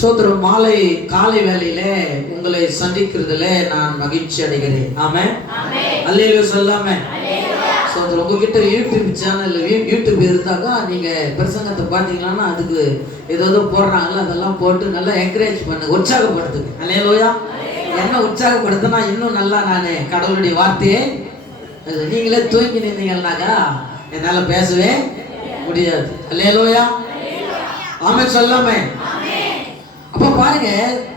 சோதரம் மாலை காலை வேளையில உங்களை சந்திக்கிறதுல நான் மகிழ்ச்சி அடைகிறேன். ஆமென். அல்லேலூயா சொல்லாமே. சோதரம் உங்ககிட்ட யூடியூப் சேனல் யூடியூப் இருந்தாக்கா நீங்க பிரசங்கத்தை பார்த்தீங்கன்னா அதுக்கு ஏதோ போடுறாங்களோ அதெல்லாம் போட்டு நல்லா என்கரேஜ் பண்ணுங்க, உற்சாகப்படுத்துங்க. அல்லேலூயா. என்ன உற்சாகப்படுத்தினா இன்னும் நல்லா நான் கடவுளுடைய வார்த்தையே நீங்களே தூங்கி நின்றீங்கன்னாக்கா என்னால பேசவே முடியாது. அல்லேலூயா. ஆமென் சொல்லாமே. அப்ப பாருங்க,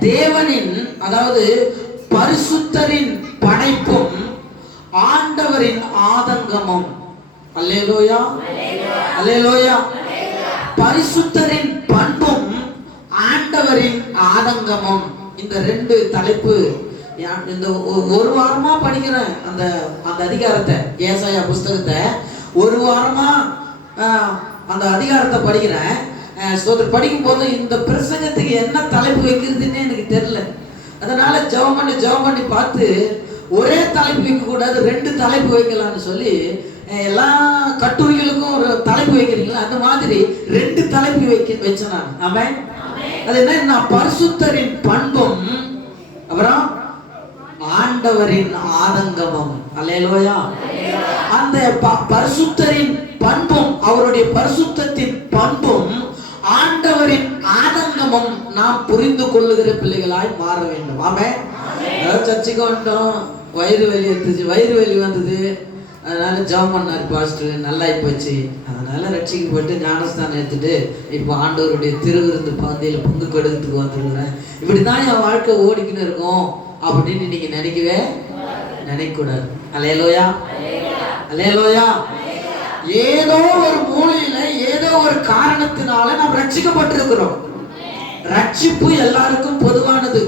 தேவனின் அதாவது பரிசுத்தரின் படைப்பும் ஆண்டவரின் ஆதங்கமும். அல்லேலூயா அல்லேலூயா. பரிசுத்தரின் பண்பும் ஆண்டவரின் ஆதங்கமும். இந்த ரெண்டு தலைப்பு இந்த ஒரு வாரமா படிக்கிறேன். அந்த அந்த அதிகாரத்தை, ஏசாயா புஸ்தகத்தை ஒரு வாரமா அந்த அதிகாரத்தை படிக்கிறேன். படிக்கும் போது இந்த பிரசங்கத்துக்கு என்ன தலைப்பு வைக்கிறதுன்னு எனக்கு தெரியல. அதனால ஜெபம் பண்ணி பார்த்து ஒரே தலைப்பு வைக்க கூடாது, ரெண்டு தலைப்பு வைக்கலாம்னு சொல்லி எல்லா கட்டுரைகளுக்கும் ஒரு தலைப்பு வைக்கிறீங்களா அந்த மாதிரி ரெண்டு தலைப்பு வச்சேன் நான். ஆமென். அது என்ன, பரிசுத்தரின் பண்பும் அப்புறம் ஆண்டவரின் ஆதங்கமும். அல்லேலூயா. அந்த பரிசுத்தரின் பண்பும் அவருடைய பரிசுத்தத்தின் பண்பும் ஆண்டவரின் ஆதங்கமும் நாம் புரிந்து கொள்ளுகிற பிள்ளைகளாய் மாற வேண்டும். ஆமென். சர்ச்சைக்கு வந்துட்டோம், வயிறு வலி வந்தது, அதனால ஜெபம் பண்ணார் பாஸ்டர், நல்லா போச்சு. அதனால ரட்சிக்கப்பட்டு ஞானஸ்தானம் எடுத்துட்டு இப்போ ஆண்டவருடைய திருவிருந்து பந்தியில பங்கு கொடுத்துக்கு வந்துருக்கிறேன். இப்படிதான் என் வாழ்க்கை ஓடிக்கின்னு இருக்கும் அப்படின்னு நீங்க நினைக்க கூடாது. அல்லேலூயா அல்லேலூயா. ஏதோ ஒரு மூலையில ஏதோ ஒரு காரணத்தினால நாம் ரட்சிக்கப்பட்டிருக்கிறோம். ரட்சிப்பு எல்லாருக்கும் பொதுவானது.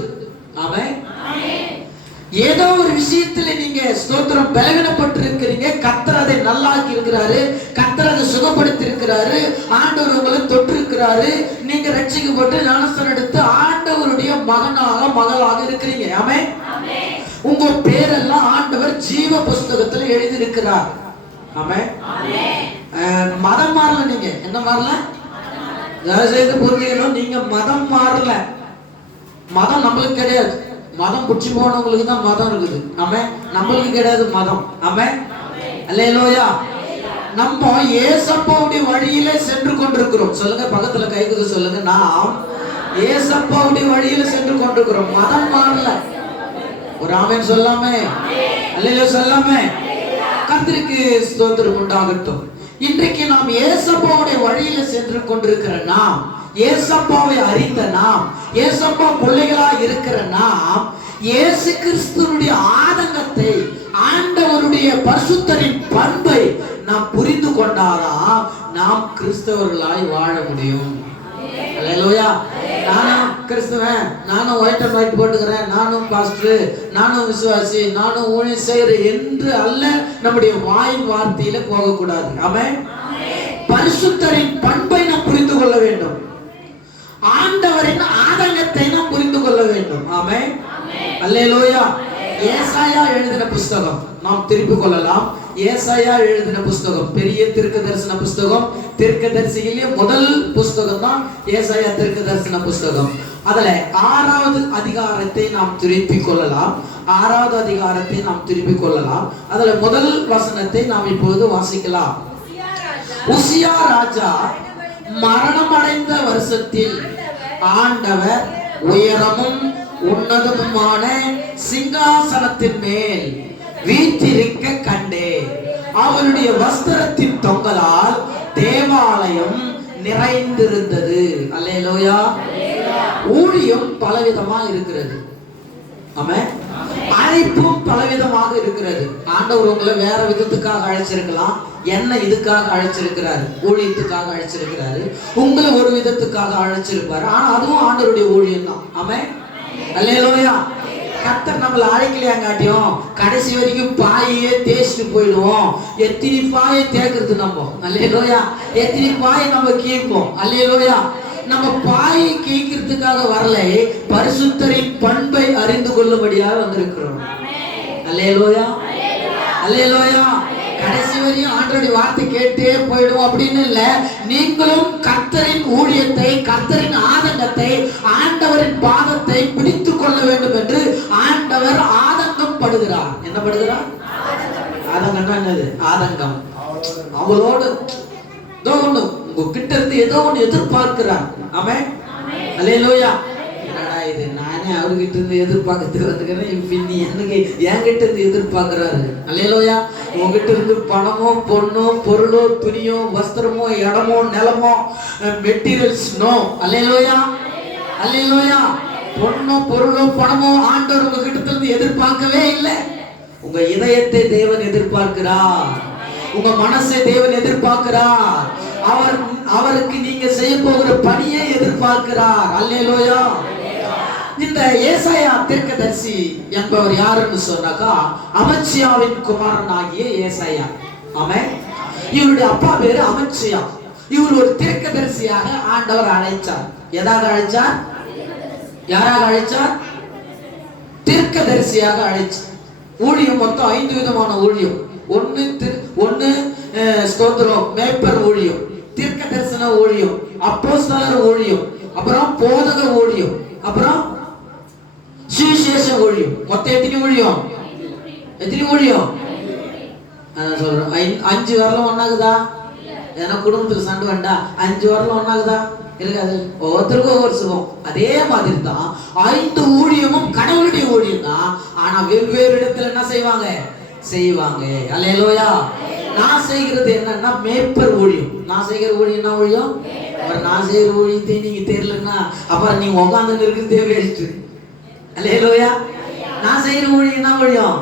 ஆமென். ஏதோ ஒரு விஷயத்துல நீங்க ஸ்தோத்திரம் பலவீனப்பட்டு இருக்கிறீங்க, கர்த்தர் அதை நல்லாக்கி இருக்கிறாரு, கர்த்தர் அதை சுகப்படுத்தி இருக்கிறாரு, ஆண்டவர் உங்களை தொற்று இருக்கிறாரு, நீங்க ரட்சிக்கப்பட்டு ஞானஸ்தானம் எடுத்து ஆண்டவருடைய மகளாக இருக்கிறீங்க. ஆமென். உங்க பேரெல்லாம் ஆண்டவர் ஜீவ புஸ்தகத்துல எழுதி இருக்கிறார். ஆமென். மதம் மாறல, நீங்க என்ன மாறல, தயவுசெய்து புரிஞ்சுக்கணும், நீங்க மதம் மாறல. மதம் நம்மளுக்கு கிடையாது. மதம் புடிச்சு போனவங்களுக்கு தான் மதம் இருக்குது. ஆமென். நம்மளுக்கு கிடையாது மதம். ஆமென். அல்லேலூயா. நம்ம ஏசப்பாவுடைய வழியில சென்று கொண்டிருக்கிறோம். சொல்லுங்க, பக்கத்துல கைக்குது சொல்லுங்க, நாம் ஏசப்பாவுடைய வழியில சென்று கொண்டிருக்கிறோம். மதம் மாறல. ஒரு ஆமென் சொல்லாமே, அல்லேலூயா சொல்லாமே. கர்த்தருக்கு ஸ்தோத்திரம் உண்டாகட்டும். இன்றைக்கு நாம் ஏசப்பாவுடைய வழியில சென்று கொண்டிருக்கிற நாம், ஏசப்பாவை அறிந்த நாம், ஏசப்பா பிள்ளைகளா இருக்கிற நாம், இயேசு கிறிஸ்துவினுடைய ஆதங்கத்தை, ஆண்டவருடைய பரிசுத்தரின் பண்பை நாம் புரிந்து கொண்டாதான் நாம் கிறிஸ்தவர்களாய் வாழ முடியும். அல்லேலூயா. நானும் கிறிஸ்துவன், நானும் ஒயிட் அண்ட் ஒயிட் போட்டுக்கிறேன், நானும் பாஸ்டர், நானும் விசுவாசி, நானும் ஊழியம் செய்கிறேன் என்று அல்ல நம்முடைய வாய் வார்த்தையில போகக்கூடாது. ஆமென். பரிசுத்தரின் பண்பை நாம் புரிந்து கொள்ள வேண்டும். ஆண்டவரின் ஆதங்கத்தை நாம் புரிந்து கொள்ள வேண்டும். ஆமென். அல்லேலூயா. ஏசாயா எழுதின புஸ்தகம் நாம் திருப்பிக் கொள்ளலாம். ஏசாயா எழுதின புஸ்தகம் பெரிய தீர்க்கதரிசன புஸ்தகம். தீர்க்கதரிசியிலே முதல் புஸ்தகம் தான் ஏசாயா தீர்க்கதரிசன புஸ்தகம். அதுல 6வது அதிகாரத்தை நாம் திருப்பிக் கொள்ளலாம். 6வது அதிகாரத்தை நாம் திருப்பிக் கொள்ளலாம். அதுல முதல் வசனத்தை நாம் இப்போது வாசிக்கலாம். உசியா ராஜா மரணம் அடைந்த வருஷத்தில் ஆண்டவர் உயரமும் உன்னதமுமான சிங்காசனத்தின் மேல் வீற்றிருக்க கண்டே. அவருடைய வஸ்திரத்தின் தொங்கலால் தேவாலயம் நிறைந்திருந்தது. அல்லேலூயா. ஊழியம் பலவிதமா இருக்கிறது. ஆமென். அழைப்பும் பலவிதமாக இருக்கிறது. ஆண்டவர் உங்களை வேற விதத்துக்காக அழைச்சிருக்கலாம், என்ன இதுக்காக அழைச்சிருக்கிறாரு, ஊழியத்துக்காக அழைச்சிருக்கிறாரு. உங்களை ஒரு விதத்துக்காக அழைச்சிருப்பாரு. ஆனா அதுவும் ஆண்டவருடைய ஊழியம் தான். ஆமென். அல்லேலூயா. கர்த்தர் நம்மளை அழைக்கலையாங்காட்டியும் கடைசி வரைக்கும் பாயே தேய்ச்சிட்டு போயிடுவோம். எத்தனை பாயை தேய்க்கிறது நம்ம. அல்லேலூயா. எத்தனை பாயை நம்ம கீழ்ப்போம். அல்லேலூயா. நம்ம பாயை கீழ்க்கிறதுக்காக வரல, பரிசுத்தரின் பண்பை அறிந்து கொள்ளும்படியாக வந்திருக்கிறோம். அல்லேலூயா அல்லேலூயா. கடைசி வரையும் ஆண்டவருடைய வார்த்தை கேட்டே போயிடுவோம் அப்படின்னு இல்ல. நீங்களும் கர்த்தரின் ஊழியத்தை, கர்த்தரின் ஆதங்கத்தை, ஆண்டவரின் பாதத்தை பிடித்துக் கொள்ள வேண்டும் என்று ஆண்டவர் ஆதங்கம் படுகிறார். என்ன படுகிறார்? ஆதங்கம்னா என்னது? ஆதங்கம். அவளோடு ஏதோ ஒண்ணு உங்ககிட்ட இருந்து ஏதோ ஒண்ணு எதிர்பார்க்கிறார். ஆமென். அல்லேலூயா. என்னடா இது, நானே அவர்கிட்ட இருந்து எதிர்பார்க்கறதுக்கு வந்துக்கிறேன், நீ எனக்கு என்கிட்ட இருந்து எதிர்பார்க்கிறாரு. அல்லேலூயா. உங்ககிட்ட இருந்து பணமோ பொண்ணோ பொருளோ துணியோ வஸ்திரமோ இடமோ நிலமோ மெட்டீரியல்ஸ் நோ. அல்லேலூயா. அல்லேலூயா. பொண்ணோ பொருளோ பணமோ ஆண்டவர் உங்ககிட்ட இருந்து எதிர்பார்க்கவே இல்லை. உங்க இதயத்தை தேவன் எதிர்பார்க்கிறார். உங்க மனசை தேவன் எதிர்பார்க்கிறார். அவருக்கு நீங்க செய்ய போகிற பணியை எதிர்பார்க்கிறார். அல்லேலூயா. இந்த ஏசாயா தீர்க்கதரிசி என்பவர் யாருன்னு சொன்னாக்கா, அமத்சியாவின் குமாரன் ஆகிய ஏசாயா. ஆமென். இவருடைய அப்பா பேரு அமத்சியா. இவர் ஒரு தீர்க்கதரிசியாக ஆண்டவர் அழைச்சார். எதாக அழைச்சார்? யாராக அழைச்சார்? தீர்க்கதரிசியாக அழைச்சார். ஊழியம் மொத்தம் 5 விதமான ஊழியம். ஒன்னு ஸ்தோத்திரம் மேய்ப்பர் ஊழியம், தீர்க்க தரிசன ஊழியம், அப்போஸ்தலர் ஊழியம், அப்புறம் போதக ஊழியம், அப்புறம் சுவிசேஷ ஊழியம். மொத்தம் எத்தனை ஊழியம்? எத்தனை ஊழியம்? நான் சொல்றேன், 5 வரலாம் ஒன்னாகுதா? ஏன்னா குடும்பத்துக்கு சண்டை வேண்டா, 5 வரலாம் ஒன்னாகுதா? இருக்காது. ஒவ்வொருத்தருக்கும் ஒவ்வொரு சுகம். அதே மாதிரி தான் 5 ஊழியமும் கடவுளுடைய ஊழியம் தான். ஆனா வெவ்வேறு இடத்துல என்ன செய்வாங்க? அல்லேலூயா. நான் செய்கிறது என்னன்னா மேய்ப்பர் ஊழியம். நான் செய்கிற ஊழியம் என்ன ஊழியம்? நான் செய்கிற ஊழியத்தை நீங்க தெரியலன்னா அப்புறம் நீங்க உட்காந்து இருக்கிறதே வேஸ்ட். அல்லேலூயா. நான் செய்கிற ஊழியம் என்ன ஊழியம்?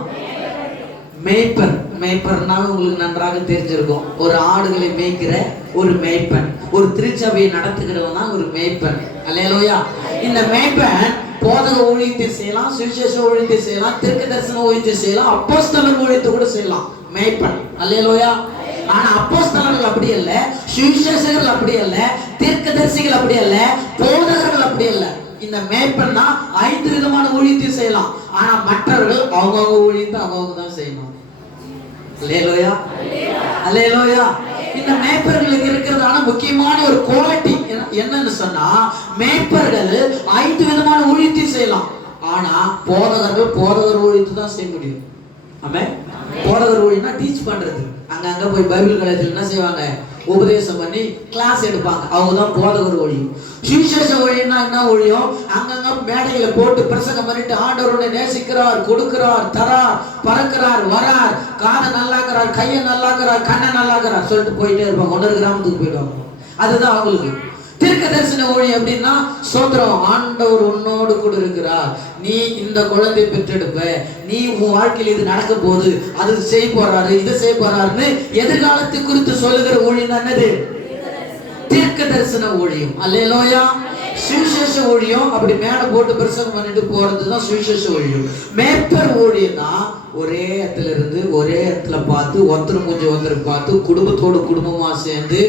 மேய்ப்பர். மேய்ப்பர்னாவே உங்களுக்கு நன்றாக தெரிஞ்சிருக்கும். ஒரு ஆடுகளை மேய்க்கிற ஒரு மேய்ப்பன், ஒரு திருச்சபையை நடத்துகிறவன் தான் ஒரு மேய்ப்பன். அல்லேலூயா. இந்த மேய்ப்பன் போதக ஊழியத்தை செய்யலாம், சுவிசேஷ ஊழியத்தை செய்யலாம், தீர்க்க தரிசன ஊழியத்தை செய்யலாம், அப்போஸ்தலர் ஊழியத்தை கூட செய்யலாம். மேய்ப்பன். அல்லேலூயா. ஆனா அப்போஸ்தலர்கள் அப்படி அல்ல, சுவிசேஷகர்கள் அப்படி அல்ல, தீர்க்கதரிசிகள் அப்படி அல்ல, போதகர்கள் அப்படி அல்ல. இந்த மேய்ப்பன் தான் 5 விதமான ஊழியத்தை செய்யலாம். ஆனா மற்றவர்கள் அவங்கவுங்க ஊழியத்தை அவங்கவுங்க தான் செய்யணும். அல்லேலூயா. அல்லேலூயா. இந்த மேய்ப்பர்களுக்கு இருக்கிறதான முக்கியமான ஒரு குவாலிட்டி என்னன்னு சொன்னா, மேய்ப்பர்கள் 5 விதமான ஊழியத்தை செய்யலாம். ஆனா போதகர்கள் போதகர் ஊழியத்தை தான் செய்ய முடியும். ஆமென். போதகர் ஊழியம்னா டீச் பண்றது. அங்க போய் பைபிள் காலேஜ்ல என்ன செய்வாங்க? உபதேசம் பண்ணி கிளாஸ் எடுப்பாங்க. அவங்க தான் போதகர் ஊழியம். சுவிசேஷ ஊழியம்னா என்ன ஊழியம்? அங்கங்க மேடையில போட்டு பிரசங்கம் பண்ணிட்டு ஆண்டவரோட நேசிக்கிறார், கொடுக்கிறார், தரார், பறக்கிறார், வரார், காதை நல்லாக்குறார், கையை நல்லாக்குறார், கண்ணை நல்லாக்குறார் சொல்லிட்டு போயிட்டே இருப்பாங்க. 1 கிராமத்துக்கு போயிடுவாங்க. அதுதான் அவங்களுக்கு. தீர்க்க தரிசன ஊழியம் அப்படின்னா, சோதரம் ஆண்டவர் உன்னோடு கூட இருக்கிறார், நீ இந்த குழந்தை பெற்றெடுப்ப, நீ உன் வாழ்க்கையில் இது நடக்க போகுது, அது செய்ய போறாரு, இதை செய்ய போறாருன்னு எதிர்காலத்தை குறித்து சொல்லுகிற ஊழியம் என்னது? தீர்க்க தரிசன ஊழியம். அல்லேலூயா. சுவிசேஷ ஊழியம் அப்படி மேல போட்டு பிரசங்கம் பண்ணிட்டு போறதுதான் சுவிசேஷ ஊழியம். மேய்ப்பர் ஊழியம்னா ஒரே இடத்துல இருந்து ஒரே இடத்துல பார்த்து ஒருத்தர் கொஞ்சம் ஒருத்தர் பார்த்து குடும்பத்தோடு குடும்பமா சேர்ந்து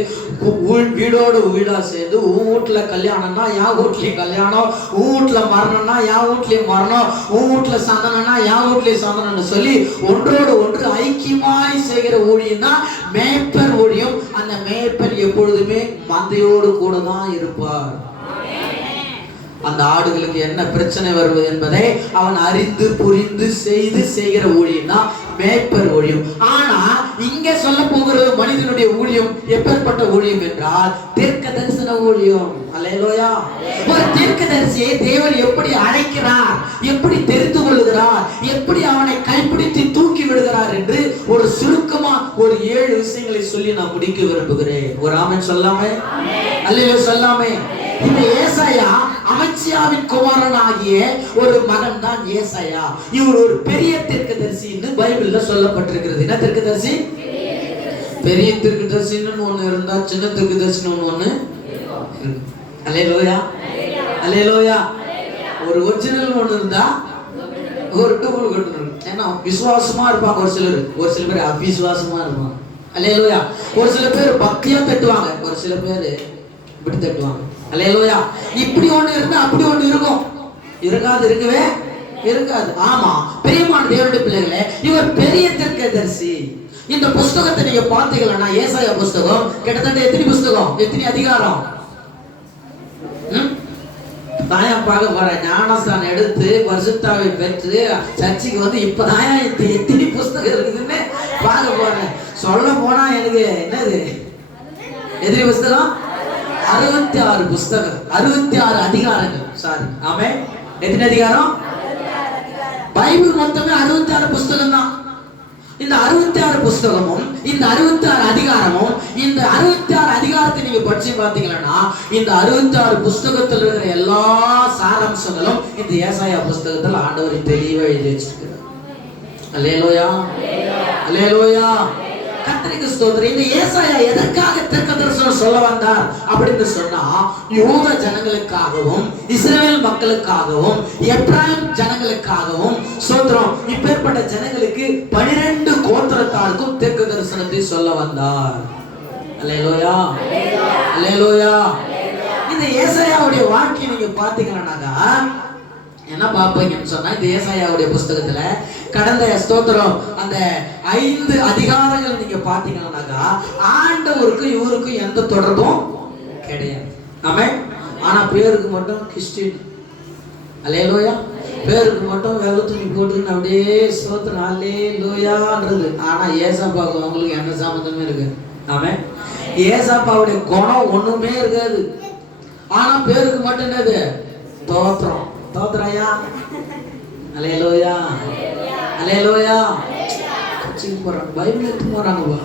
வீடோடு வீடா சேர்ந்து உன் வீட்டுல கல்யாணம்னா என் வீட்லயும் கல்யாணம், உன் வீட்டுல மரணம்னா என் வீட்லயும் மரணம், உன் வீட்டுல சந்தனம்னா என் வீட்லயும் சந்தனம்னு சொல்லி ஒன்றோடு ஒன்று ஐக்கியமாய் செய்கிற ஊழியம் தான் மேய்ப்பர் ஊழியம். அந்த மேய்ப்பர் எப்பொழுதுமே மந்தையோடு கூட தான் இருப்பார். அந்த ஆடுகளுக்கு என்ன பிரச்சனை வருவது என்பதை அவன் அறிந்து புரிந்து செய்கிற ஊழியம் தான் மேய்ப்பர் ஊழியம். ஆனா இங்க சொல்ல போகிறது மனிதனுடைய ஊழியம் எப்பேற்பட்ட ஊழியம் என்றால் தீர்க்க தரிசன ஊழியம். அல்லேலூயா. ஒரு தீர்க்கதரிசியை தேவன் எப்படி அழைக்கிறார், எப்படி தெரிந்து கொள்கிறார், எப்படி அவனை கைப்பிடித்து தூக்கி விடுகிறார் என்று ஒரு சுருக்கமா ஒரு 7 விஷயங்களை சொல்லி நான் முடிக்க விரும்புகிறேன். ஒரு ஆமென் சொல்லாமே? அல்லேலூயா சொல்லாமே? இந்த ஏசாயா அமத்சியாவின் குமாரன் ஆகிய ஒரு மகன் தான் ஏசாயா. இவர் ஒரு பெரிய தீர்க்கதரிசி என்று பைபிள்ல சொல்லப்பட்டிருக்கிறது. என்ன தீர்க்கதரிசி? பெரிய தீர்க்கதரிசின்னு ஒண்ணு இருந்தா சின்ன தீர்க்கதரிசின்னு ஒண்ணு. அல்லேலூயா. அல்லேலூயா. ஒரு ஒரிஜினல் ஒண்ணு இருந்தா ஒரு டூப்ளிகேட் இருக்கு. ஏன்னா விசுவாசமா இருப்பாங்க ஒரு சில பேர் அவிசுவாசமா இருப்பாங்க. அல்லேலூயா. ஒரு சில பேர் பக்தியா தட்டுவாங்க, ஒரு சில பேர் இப்படி தட்டுவாங்க. அல்லேலூயா. இப்படி ஒண்ணு இருந்தா அப்படி ஒண்ணு இருக்கும், இருக்கவே இருக்காது. ஆமா, பிரியமான தேவனுடைய பிள்ளைகளே, இவர் பெரிய தீர்க்கதரிசி. இந்த புஸ்தகத்தை நீங்க பார்த்தீங்கன்னா ஏசாயா புஸ்தகம் கிட்டத்தட்ட எத்தனை புஸ்தகம், எத்தனை அதிகாரம்? தாயம் பார்க்க போறேன். ஞானஸ்தானம் எடுத்து பரிசுத்தாவை பெற்று சர்ச்சைக்கு வந்து இப்பதான் எத்தனை புஸ்தகம் இருக்குதுன்னு பார்க்க போறேன். சொல்ல போனா எனக்கு என்னது எத்தனை புஸ்தகம்? 66 புஸ்தகம், 66 அதிகாரங்கள். சாரி, ஆமே. எத்தனை அதிகாரம்? பைபிள் மொத்தமே 66 புஸ்தகம் தான். இந்த 66 புஸ்தகமும் இந்த 66 அதிகாரமும், இந்த 66 அதிகாரத்தை நீங்க படிச்சு பாத்தீங்கன்னா இந்த 66 புஸ்தகத்தில் இருக்கிற எல்லா சாராம்சங்களும் இந்த ஏசாயா புஸ்தகத்தில் ஆண்டவர் தெளிவா எழுதி வச்சிருக்கிறார். அல்லேலூயா, அல்லேலூயா. கர்த்தருக்கு ஸ்தோத்திரம். இந்த ஏசாயா எதற்காக தீர்க்கதரிசனம் சொல்ல வந்தார் அப்படின்னு சொன்னா, யூத ஜனங்களுக்காகவும் இஸ்ரவேல் மக்களுக்காகவும் எப்ராயிம் ஜனங்களுக்காகவும் ஸ்தோத்திரம் இப்பேற்பட்ட ஜனங்களுக்கு 12 கோத்திரத்தாருக்கும் தீர்க்கதரிசனத்தை சொல்ல வந்தார். அல்லேலூயா, அல்லேலூயா. இந்த ஏசாயாவுடைய வாழ்க்கையை நீங்க பாத்தீங்கன்னா என்ன பார்ப்பீங்கன்னு சொன்னா, இந்த ஏசாயாவுடைய புஸ்தகத்துல கடந்த ஸ்தோத்திரம் அந்த 5 அதிகாரங்கள் நீங்க பாத்தீங்கன்னாக்கா ஆண்டவருக்கு இவருக்கும் எந்த தொடர்பும் கிடையாது. ஆமென். ஆனா பேருக்கு மட்டும் கிறிஸ்டின். அல்லேலூயா. பேருக்கு மட்டும் வெள்ளை துணி போட்டுன்னு அப்படியே ஸ்தோத்திரம் அல்லேலூயான்றது. ஆனா ஏசாப்பாவுக்கு அவங்களுக்கு எந்த சம்பந்தமே இருக்கு. ஆமென். ஏசாப்பாவுடைய குணம் ஒண்ணுமே இருக்காது. ஆனா பேருக்கு மட்டும் என்னது? தோத்திரம். தோத்திரையா. அல்லேலூயா, அல்லேலூயா. பைபிள் எடுத்து போறாங்க.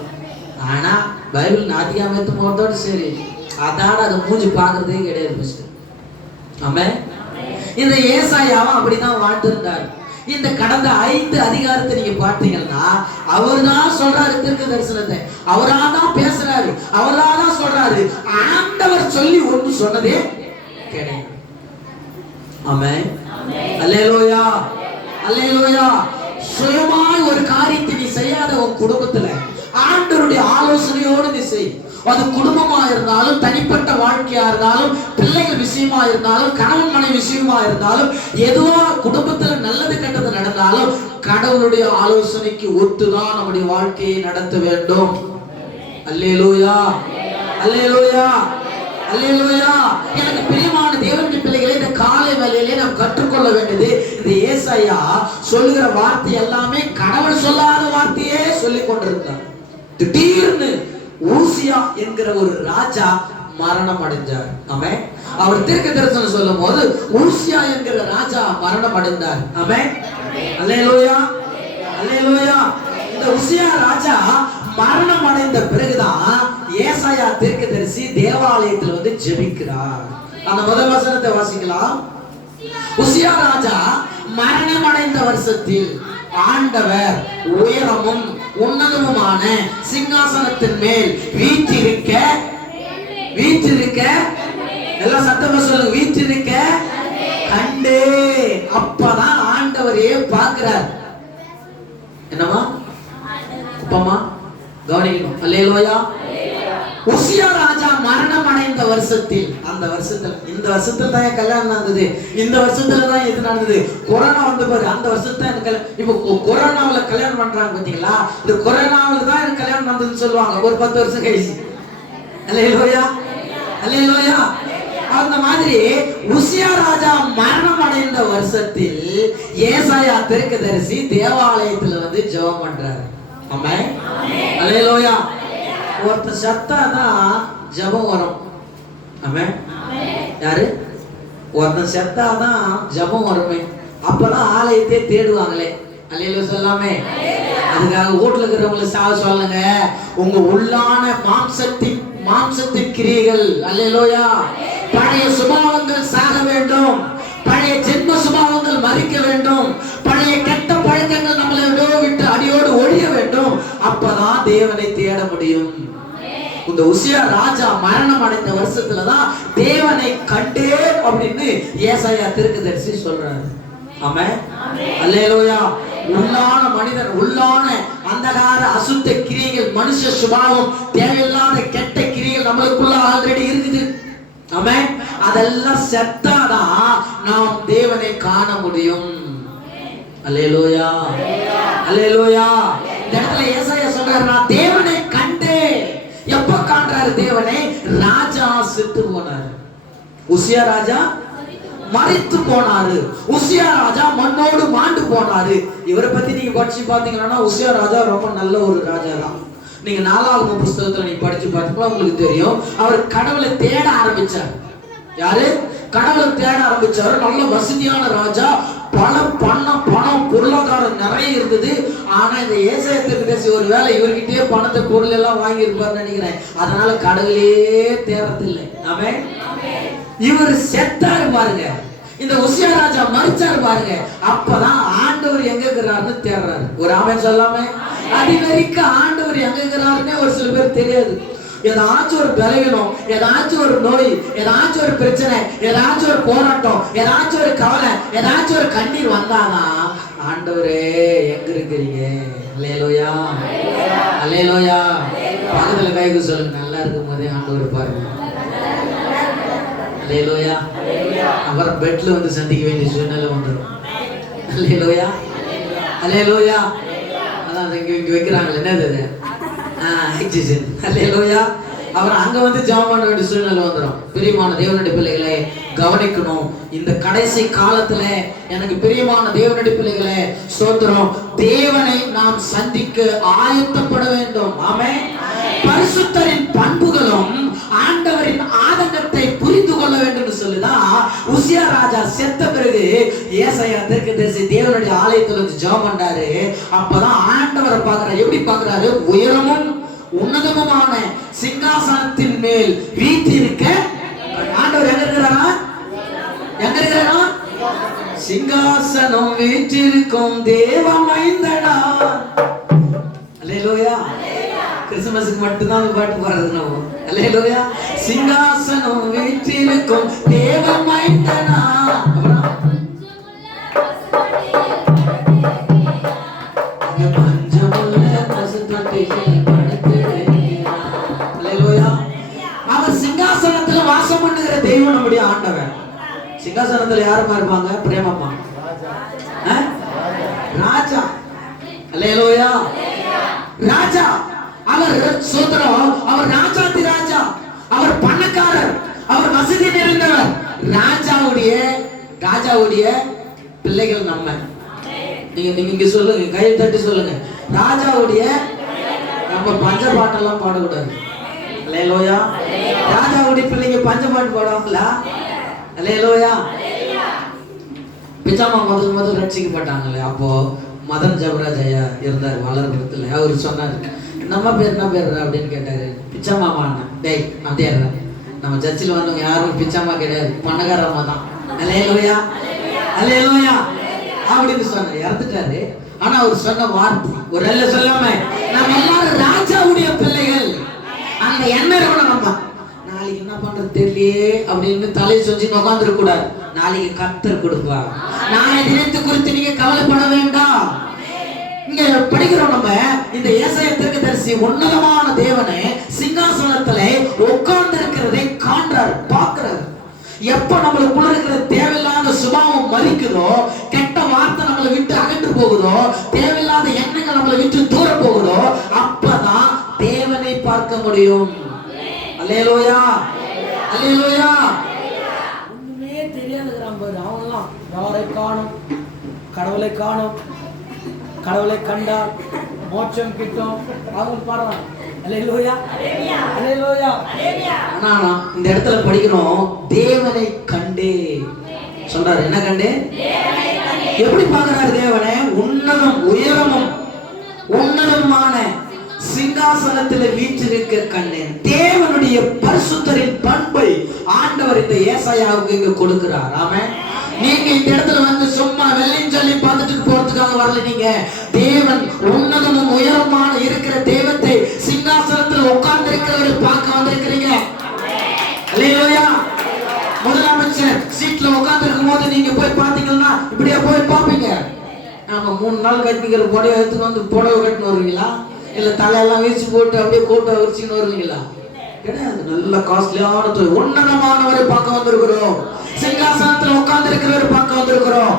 ஆனா பைபிள் நாத்திகாம எடுத்து போறதோட சரி, அதான அது மூஞ்சி பாக்குறதே கிடையாது. ஆமே. இந்த ஏசாயாவும் அப்படிதான் வாழ்ந்திருந்தார். இந்த கடந்த 5 அதிகாரத்தை நீங்க பார்த்தீங்கன்னா அவர் தான் சொல்றாரு தீர்க்க தரிசனத்தை, அவராதான் பேசுறாரு, அவராதான் சொல்றாரு. ஆண்டவர் சொல்லி ஒன்று சொன்னதே கிடையாது. ஆமென். அல்லேலூயா, அல்லேலூயா. சுயமாய் ஒரு காரியத்தை நீ செய்யாத உன் குடும்பத்துல ஆண்டவருடைய ஆலோசனையோடு நீ செய். அது குடும்பமா இருந்தாலும், தனிப்பட்ட வாழ்க்கையா இருந்தாலும், பிள்ளைகள் விஷயமா இருந்தாலும், கணவன் மனைவி விஷயமா இருந்தாலும், ஏதோ குடும்பத்துல நல்லது கெட்டது நடந்தாலும் கடவுளுடைய ஆலோசனைக்கு ஒத்துதான் நம்முடைய வாழ்க்கையை நடத்த வேண்டும். அல்லேலூயா, அல்லேலூயா, அல்லேலூயா. எனக்கு பிரியமான தேவனுடைய பிள்ளைகளே, இந்த காலை வேளையிலே நாம் கற்றுக்கொள்ள வேண்டியது, இந்த ஏசாயா சொல்லுகிற வார்த்தை எல்லாமே கடவுள் சொல்லாத வார்த்தையே சொல்லிக் கொண்டிருந்தார். திடீர்னு ஊசியா என்கிற ஒரு ராஜா மரணம் அடைஞ்சார். ஆமென். அவர் தீர்க்க தரிசனம் சொல்லும் போது ஊசியா என்கிற ராஜா மரணம் அடைந்தார். ஆமென். அல்லேலூயா, அல்லேலூயா. இந்த ஊசியா ராஜா மரணம் அடைந்த பிறகுதான் ஏசாயா தீர்க்கதரிசி தேவாலயத்தில் வந்து ஜெபிக்கிறார். அந்த முதல் வசனத்தை வாசிக்கலாம். உசியா ராஜா மரணம் அடைந்த வருஷத்தில் ஆண்டவர் உயரமும் உன்னதமுமான சிங்காசனத்தின் மேல் வீற்றிருக்க, வீற்றிருக்க, எல்லாம் சத்தமா சொல்லுங்க, வீற்றிருக்க கண்டே. அப்பதான் ஆண்டவரையே பார்க்கிறார். என்னமா அப்பமா கவனிக்கணும். அல்லேலூயா. உசியா ராஜா மரணம் அடைந்த வருஷத்தில், அந்த வருஷத்துல, இந்த வருஷத்துல தான் கல்யாணம் நடந்தது, இந்த வருஷத்துல தான் இது நடந்தது. கொரோனா வந்து பாரு, அந்த வருஷத்துல எனக்கு இப்போ கொரோனாவில கல்யாணம் பண்றாங்க பாத்தீங்களா, இந்த கொரோனாவில தான் எனக்கு கல்யாணம் நடந்ததுன்னு சொல்லுவாங்க ஒரு 10 வருஷம் கழிச்சு. அல்லேலூயா, அல்லேலூயா. அந்த மாதிரி உசியா ராஜா மரணம் அடைந்த வருஷத்தில் ஏசாயா தீர்க்கதரிசி தேவாலயத்துல வந்து ஜெபம் பண்றாரு. ஆமென். அல்லேலூயா. ஒருத்தர் செத்தாதான் ஜெபம் வரும். ஆமென். யாரு? ஒருத்தர் செத்தாதான் ஜெபம் வருமே. அப்பதான் ஆலயத்தை தேடுவாங்களே. அல்லேலூயா சொல்லாமே. அதுக்காக வீட்டுல இருக்கிறவங்களை சாவ சொல்லுங்க. உங்க உள்ளான மாம்சத்தின் கிரியைகள், அல்லேலூயா, பழைய சுபாவங்கள் சாக வேண்டும், பழைய ஜென்ம சுபாவங்கள் மறிக்க வேண்டும், பழைய கெட்ட பழக்கங்கள் நம்மளை விட்டு அடியோடு ஒழிய வேண்டும். அப்பதான் தேவனை தேட முடியும். இந்த உசியா ராஜா மரணம் அடைந்த வருஷத்துலதான் தேவனை கண்டே அப்படின்னு ஏசாயா தீர்க்கதரிசி சொல்றாரு. ஆமென். அல்லேலூயா. உள்ளான மனிதன், உள்ளான அந்தகார அசுத்த கிரியைகள், மனுஷ சுபாவம், தேவையில்லாத கெட்ட கிரியைகள் நம்மளுக்குள்ள ஆல்ரெடி இருக்குது. ஆமென். அதெல்லாம் செத்தாதான் நாம் தேவனை காண முடியும். அல்லேலூயா, அல்லேலூயா. இந்த இடத்துல ஏசாயா சொல்ற பாக்குறாரு, நான் தேவனை கண்டேன். எப்ப காண்றாரு தேவனை? ராஜா செத்து போனாரு. உசியா ராஜா மரித்து போனாரு. உசியா ராஜா மண்ணோடு மாண்டு போனாரு. இவரை பத்தி நீங்க படிச்சு பாத்தீங்கன்னா உசியா ராஜா ரொம்ப நல்ல ஒரு ராஜா தான். நீங்க 4ஆம் புஸ்தகத்துல நீங்க படிச்சு பார்த்தீங்கன்னா உங்களுக்கு தெரியும். அவர் கடவுளை தேட ஆரம்பிச்சார். யாரு? கடவுளை தேட ஆரம்பிச்சாரு. நல்ல வசதியான ராஜா, பணம் பொருளாதாரம் நிறைய இருந்தது. ஆனா இந்த ஏசாயா தீர்க்கதரிசி ஒரு வேளை இவர்கிட்டயே பணத்தை பொருள் எல்லாம் வாங்கி இருப்பாருன்னு நினைக்கிறேன். அதனால கடவுளே தேடத்தில்லை. ஆமென். இவர் செத்தாரு பாருங்க. இந்த உசியா ராஜா மரிச்சாரு பாருங்க. அப்பதான் ஆண்டவர் எங்க இருக்கிறாருன்னு தேடுறாரு. ஒரு ஆமென் சொல்லாம? அது வரைக்கும் ஆண்டவர் எங்க இருக்கிறாருன்னே ஒரு சில பேர் தெரியாது. ஏதாச்சும் ஒரு பலவீனம், ஏதாச்சும் ஒரு நோய், ஏதாச்சும் ஒரு பிரச்சனை, ஏதாச்சும் ஒரு போராட்டம், ஏதாச்சும் ஒரு கவலை, ஏதாச்சும் ஒரு கண்ணீர் வந்தாதான் ஆண்டவரே எங்க இருக்கிறீங்க? அல்லேலூயா, அல்லேலூயா. பக்கத்துல கைக்கு சொல்லுங்க, நல்லா இருக்கும் போதே ஆண்டவர் பாருங்க. அல்லேலூயா. அப்புறம் பெட்ல வந்து சந்திக்க வேண்டிய சூழ்நிலை வந்துடும். அல்லேலூயா, அல்லேலூயா. அதான் இங்க வைக்கிறாங்க, என்னது ஆக்சிஜன். அல்லேலூயா. அப்புறம் அங்க வந்து ஜெபம் பண்ண வேண்டிய சூழ்நிலை வந்துடும். பிரியமான தேவனுடைய பிள்ளைகளே கவனிக்கணும். இந்த கடைசி காலத்துல எனக்கு பிரியமான தேவனுடைய பிள்ளைகளே ஸ்தோத்திரம், தேவனை நாம் சந்திக்க ஆயத்தப்பட வேண்டும். ஆமென். பரிசுத்தரின் பண்புகளும் ஆண்டவரின் ஆதங்கத்தை புரிந்து கொள்ள வேண்டும் சொல்லுதான் உசியா ராஜா செத்த பிறகு ஏசாயா தீர்க்கதரிசி தேவனுடைய ஆலயத்துல வந்து ஜெபம் பண்றாரு. அப்பதான் ஆண்டவரை பார்க்கிறாரு. எப்படி பார்க்கிறாரு? உயரமும் உன்னதமுமான சிங்காசனத்தின் மேல் வீற்றிருக்க ஆண்டவர் எங்க இருக்கிறாரா? எங்க இருக்கிறாரா? சிங்காசனம் வீற்றிருக்கும் தேவ மைந்தனா. அல்லேலூயா. கிறிஸ்துமஸ்க்கு மட்டும்தான் அந்த பாட்டு பாடுறது நம்ம. அல்லேலூயா. சிங்காசனம் வீற்றிருக்கும் தேவ மைந்தனா. அவர் சிங்காசனத்துல வாசம் பண்ணுகிற தெய்வம் நம்முடைய ஆண்டவர். சிங்காசனத்துல யாருமா இருப்பாங்க? பிரேமம்மா, ராஜா. அல்லேலூயா. ராஜா அவர் சோதரம். அவர் ராஜாதி ராஜா. அவர் பணக்காரர். அவர் வசதி நிறைந்தவர். ராஜாவுடைய பிள்ளைகள் நம்ம. நீங்க சொல்லுங்க, கையை தட்டி சொல்லுங்க. ராஜாவுடைய நம்ம பஞ்ச பாட்டெல்லாம் பாடக்கூடாது. அல்லேலூயா. ராஜாவுடைய பிள்ளைங்க பஞ்ச பாட்டு பாடுவாங்களா? அல்லேலூயா. பிச்சாமா முதல் ரட்சிக்கப்பட்டாங்களே, அப்போ மதன் ஜபராஜ் ஐயா இருந்தார் வளர்புரத்துல. அவர் சொன்னாரு, நம்ம பேர் என்ன பேர் அப்படின்னு கேட்டாரு. பிச்சாமாமா. டேய் அப்படியே நம்ம சர்ச்சில் வந்தவங்க யாரும் பிச்சாமா கிடையாது, பணக்காரம்மா தான். அல்லேலூயா, அல்லேலூயா அப்படின்னு சொன்னார். இறந்துட்டாரு. ஆனா அவர் சொன்ன வார்த்தை ஒரு அல்ல சொல்லாம, நம்ம எல்லாரும் ராஜாவுடைய பிள்ளைகள். அந்த எண்ணம் இருக்கணும். நம்ம நாளைக்கு என்ன பண்றது தெரியலையே அப்படின்னு தலையை சொஞ்சி உட்காந்துருக்க கூடாது. நாளைக்கு கர்த்தர் கொடுப்பார். நாளை தினத்தை குறித்து நீங்க கவலைப்பட வேண்டாம். இங்க படிக்கிறோம் நம்ம. இந்த ஏசாயா தீர்க்கதரிசி உன்னதமான தேவனை சிங்காசனத்துல உட்கார்ந்து இருக்கிறதை காண்றார், பார்க்கிறார். எப்ப நம்மளுக்குள்ள இருக்கிற தேவையில்லாத சுபாவம் மறிக்குதோ, கெட்ட வார்த்தை நம்மளை விட்டு அகன்று போகுதோ, தேவையில்லாத எண்ணங்கள் நம்மளை விட்டு தூர போகுதோ, அப்பதான் தேவனை பார்க்க முடியும். அல்லேலூயா, அல்லேலூயா. ஒண்ணுமே தெரியாதுங்கிறான் பாரு. அவங்கலாம் யாரை காணும்? கடவுளை காணும். கடவுளை கண்டால் மோட்சம் கிட்டும். அவங்க பாடுறாங்க. அல்லேலூயா, அல்லேலூயா. ஆனா இந்த இடத்துல படிக்கிறோம், தேவனை கண்டே சொல்றாரு. என்ன கண்டே? எப்படி பார்க்கிறாரு தேவனை? உன்னதம் உயரமும் உன்னதமான சிங்காசனத்தில் வீற்றிருக்க கண்டேன். தேவனுடைய பரிசுத்தரின் பண்பை ஆண்டவர் இந்த ஏசாயாவுக்கு இங்க கொடுக்கிறார். ஆமென். நீங்க இந்த இடத்துல வந்து சும்மா வெள்ளையும் சொல்லி பார்த்துட்டு போறதுக்காக வரல. நீங்க தேவன் உன்னதமும் உயரமான இருக்கிற தெய்வத்தை சிங்காசனத்தில் உட்கார்ந்து இருக்கிறவரை பார்க்க வந்திருக்கிறீங்க. அல்லேலூயா. முதலமைச்சர் சீட்ல உட்கார்ந்து இருக்கும் போது நீங்க போய் பார்த்தீங்கன்னா இப்படியே போய் பார்ப்பீங்க. நாம 3 நாள் கட்டிக்கிற புடவை எடுத்துன்னு வந்து புடவை கட்டின்னு வருவீங்களா? இல்ல தலையெல்லாம் வீச்சு போட்டு அப்படியே கோட்டை வரிச்சின்னு வருவீங்களா? கிடையாது. நல்ல காஸ்ட்லியான உன்னதமானவரை பார்க்க வந்திருக்கிறோம். சிங்காசனத்தில் உட்கார்ந்து இருக்கிறவரை பார்க்க வந்திருக்கிறோம்.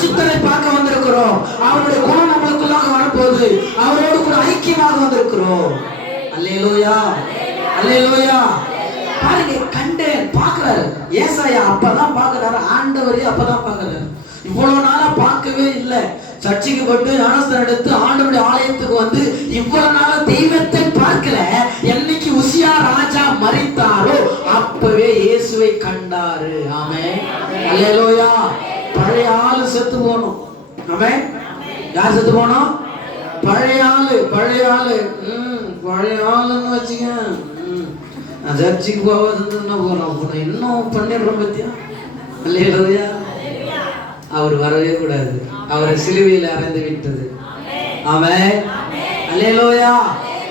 பரிசுத்தரை பார்க்க வந்திருக்கிறோம். அவருடைய குணம் நம்மளுக்குள்ளாக வரப்போகுது. அவரோடு கூட ஐக்கியமாக வந்திருக்கிறோம். அல்லேலூயா, அல்லேலூயா. பாருங்க, கண்டேன் பார்க்கிறாரு ஏசாயா. அப்பதான் பார்க்கிறாரு, ஆண்டவரே அப்பதான் பார்க்கிறாரு. இவ்வளவு நாளா பார்க்கவே இல்லை. சர்ச்சைக்கு போட்டு ஞானஸ்தானம் எடுத்து ஆண்டவருடைய ஆலயத்துக்கு வந்து இவ்வளவு நாளா தெய்வத்தை பார்க்கல. என்னைக்கு உசியா ராஜா மரித்தாரோ அப்பவே இயேசுவை கண்டாரு. ஆமென், அல்லேலூயா. பழைய ஆளு செத்து போனோம். ஆமென். யார் செத்து போனோம்? பழைய ஆளு. பழைய ஆளுன்னு வச்சுக்க. சர்ச்சைக்கு போவதுன்னா போறோம், இன்னும் பண்ணிடுறோம் பத்தியா. அல்லேலூயா. அவர் வரவே கூடாது. அவரை சிலுவையில் அறைந்து விட்டது. ஆமென், அல்லேலூயா.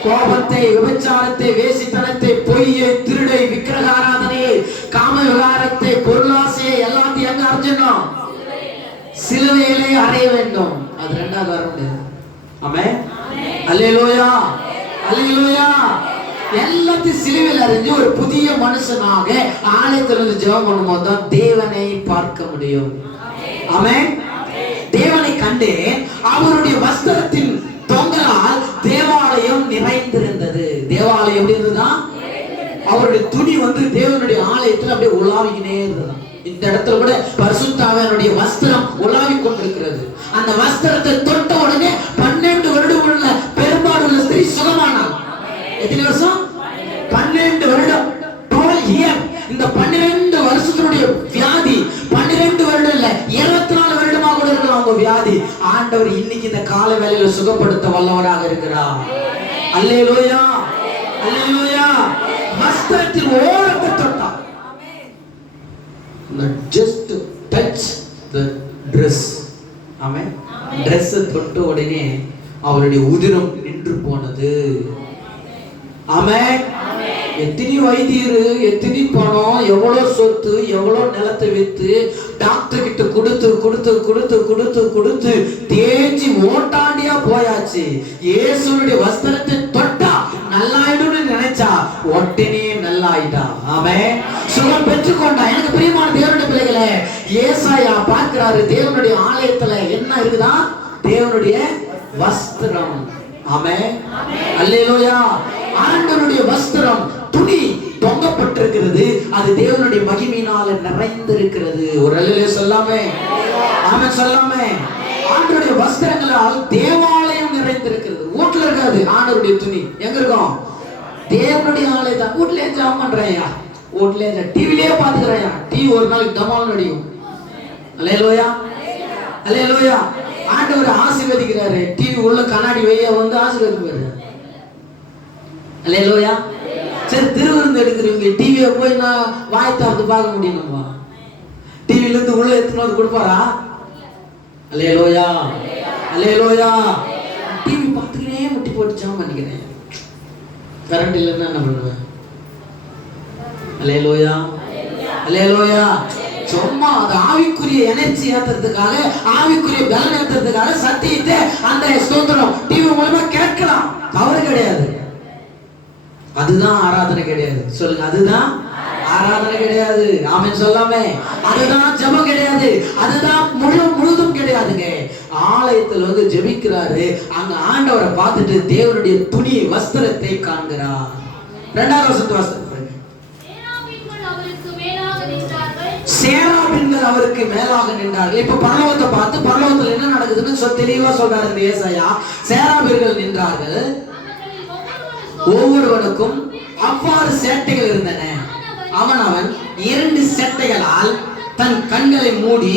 கோபத்தை, விபச்சாரத்தை, வேசித்தனத்தை, பொய்யை, திருடை, விக்கிரக ஆராதனையை, காம விகாரத்தை, பொருளாசையை எல்லாத்தையும் எங்க அரைஞ்சிடணும்? சிலுவையிலே அறைய வேண்டும். அது ரெண்டாவது வர முடியாது. ஆமென், அல்லேலூயா, அல்லேலூயா. எல்லாத்தையும் சிலுவையில் அறிஞ்சு ஒரு புதிய மனுஷனாக ஆலயத்திலிருந்து ஜெபம் பண்ணும்போது தான் தேவனை பார்க்க முடியும். ஆமென். தேவனை கண்டேன், அவருடைய வஸ்திரத்தின் தொங்கலால் தேவாலயம் நிறைந்திருந்தது. தேவாலயம் எப்படி இருந்ததுன்னா, அவருடைய துணி வந்து தேவனுடைய ஆலயத்தில் அப்படியே உலாவிக்கினே இருந்தது. இந்த இடத்துல கூட பரிசுத்த ஆவியானவருடைய வஸ்திரம் உலாவிக் கொண்டிருக்கிறது. அந்த வஸ்திரத்தை தொட்ட உடனே 12 வருடம் உள்ள பெரும்பாலுள்ள ஸ்திரீ சுகமானாள். எத்தனை வருஷம்? 12 வருடம். 12 இயர். இந்த 12 வருஷத்தினுடைய வியாதி 12 வருடம் இல்ல, 24 வருடமாக கூட இருக்கலாம் அவங்க வியாதி. ஆண்டவர் இன்னைக்கு இந்த கால வேளையில சுகப்படுத்த வல்லவராக இருக்கிறார். அல்லேலூயா, அல்லேலூயா. வஸ்திரத்தின் ஓரத்தை தொட்டார். just touch the dress. Amen. Dress தொட்ட உடனே அவருடைய உதிரம் நின்று போனது. ஆமென். எத்தனை வைத்தியர், எத்தனை பணம், எவ்வளவு சொத்து, எவ்வளவு நிலத்தை வித்து டாக்டர் கிட்ட கொடுத்து கொடுத்து கொடுத்து கொடுத்து கொடுத்து தேஞ்சி ஓட்டாண்டியா போயாச்சு. இயேசுடைய வஸ்திரத்தை தொட்டா நல்லாயிடும்னு நினைச்சா உடனே நல்லாயிட்டா. ஆமென். சுகம் பெற்றுக்கொண்டா. எனக்கு பிரியமான தேவனுடைய பிள்ளைகளே, ஏசாயா பார்க்கிறாரு தேவனுடைய ஆலயத்துல என்ன இருக்குதா? தேவனுடைய வஸ்திரம். ஆமென், அல்லேலூயா. ஆண்டவருடைய வஸ்திரம், துணி தொங்கப்பட்டிருக்கிறது. அது தேவனுடைய மகிமையினால நிறைந்திருக்கிறது. ஒரு அல்லேலூயா சொல்லாமே, ஆமென் சொல்லாமே. ஆண்டவருடைய வஸ்திரங்களால் தேவாலயம் நிறைந்திருக்கிறது. வீட்டுல இருக்காது ஆண்டவருடைய துணி. எங்க இருக்கும்? தேவனுடைய ஆலயம். வீட்டுல ஜாம் பண்றேயா, வீட்டுல டிவிலேயே பாத்துக்கிறேயா. டிவி ஒரு நாளைக்கு டமால் நடிக்கும். அல்லேலூயா, அல்லேலூயா. ஆண்டவர் ஆசீர்வதிக்கிறாரு. டிவி உள்ள கண்ணாடி வையா வந்து ஆசீர்வதிப்பாரு. அல்லேலூயா. சரி, திருவிருந்து எடுக்கிறவங்க டிவியை போய் நான் வாய் திறந்து பார்க்க முடியணுமா? டிவில இருந்து உள்ள எத்தனை வந்து கொடுப்பாரா? அல்லேலூயா, அல்லேலூயா. டிவி பார்த்துக்கினே முட்டி போட்டு ஜாம் பண்ணிக்கிறேன். கரண்ட் இல்லைன்னா என்ன பண்ணுவேன்? அல்லேலூயா, அல்லேலூயா. சும்மா அது ஆவிக்குரிய எனர்ஜி ஏத்துறதுக்காக, ஆவிக்குரிய பலன் ஏத்துறதுக்காக சத்தியத்தை அந்த ஸ்தோத்திரம் டிவி மூலமா கேட்கலாம். தவறு கிடையாது. அதுதான் ஆராதனை கிடையாது. சொல்லுங்க, அதுதான் ஆராதனை கிடையாது. ஆமென் சொல்லாமே. அதுதான் ஜெபம் கிடையாது. அதுதான் முழுதும் கிடையாதுங்க. ஆலயத்தில் வந்து ஜெபிக்கிறாரு. அங்க ஆண்டவரை பார்த்துட்டு தேவனுடைய துணி வஸ்திரத்தை காண்கிறார். 2வது வசனத்து வாசித்து சேராபீன்கள் அவருக்கு மேலாக நின்றார்கள். இப்ப பரலோகத்தை பார்த்து பரலோகத்தில் என்ன நடக்குதுன்னு தெளிவா சொல்றாரு இந்த ஏசாயா. சேராபீன்கள் நின்றார்கள், ஒவ்வொருவனுக்கும் அவ்வாறு சேட்டைகள் இருந்தன. அவன் 2 சேட்டைகளால் தன் கண்களை மூடி,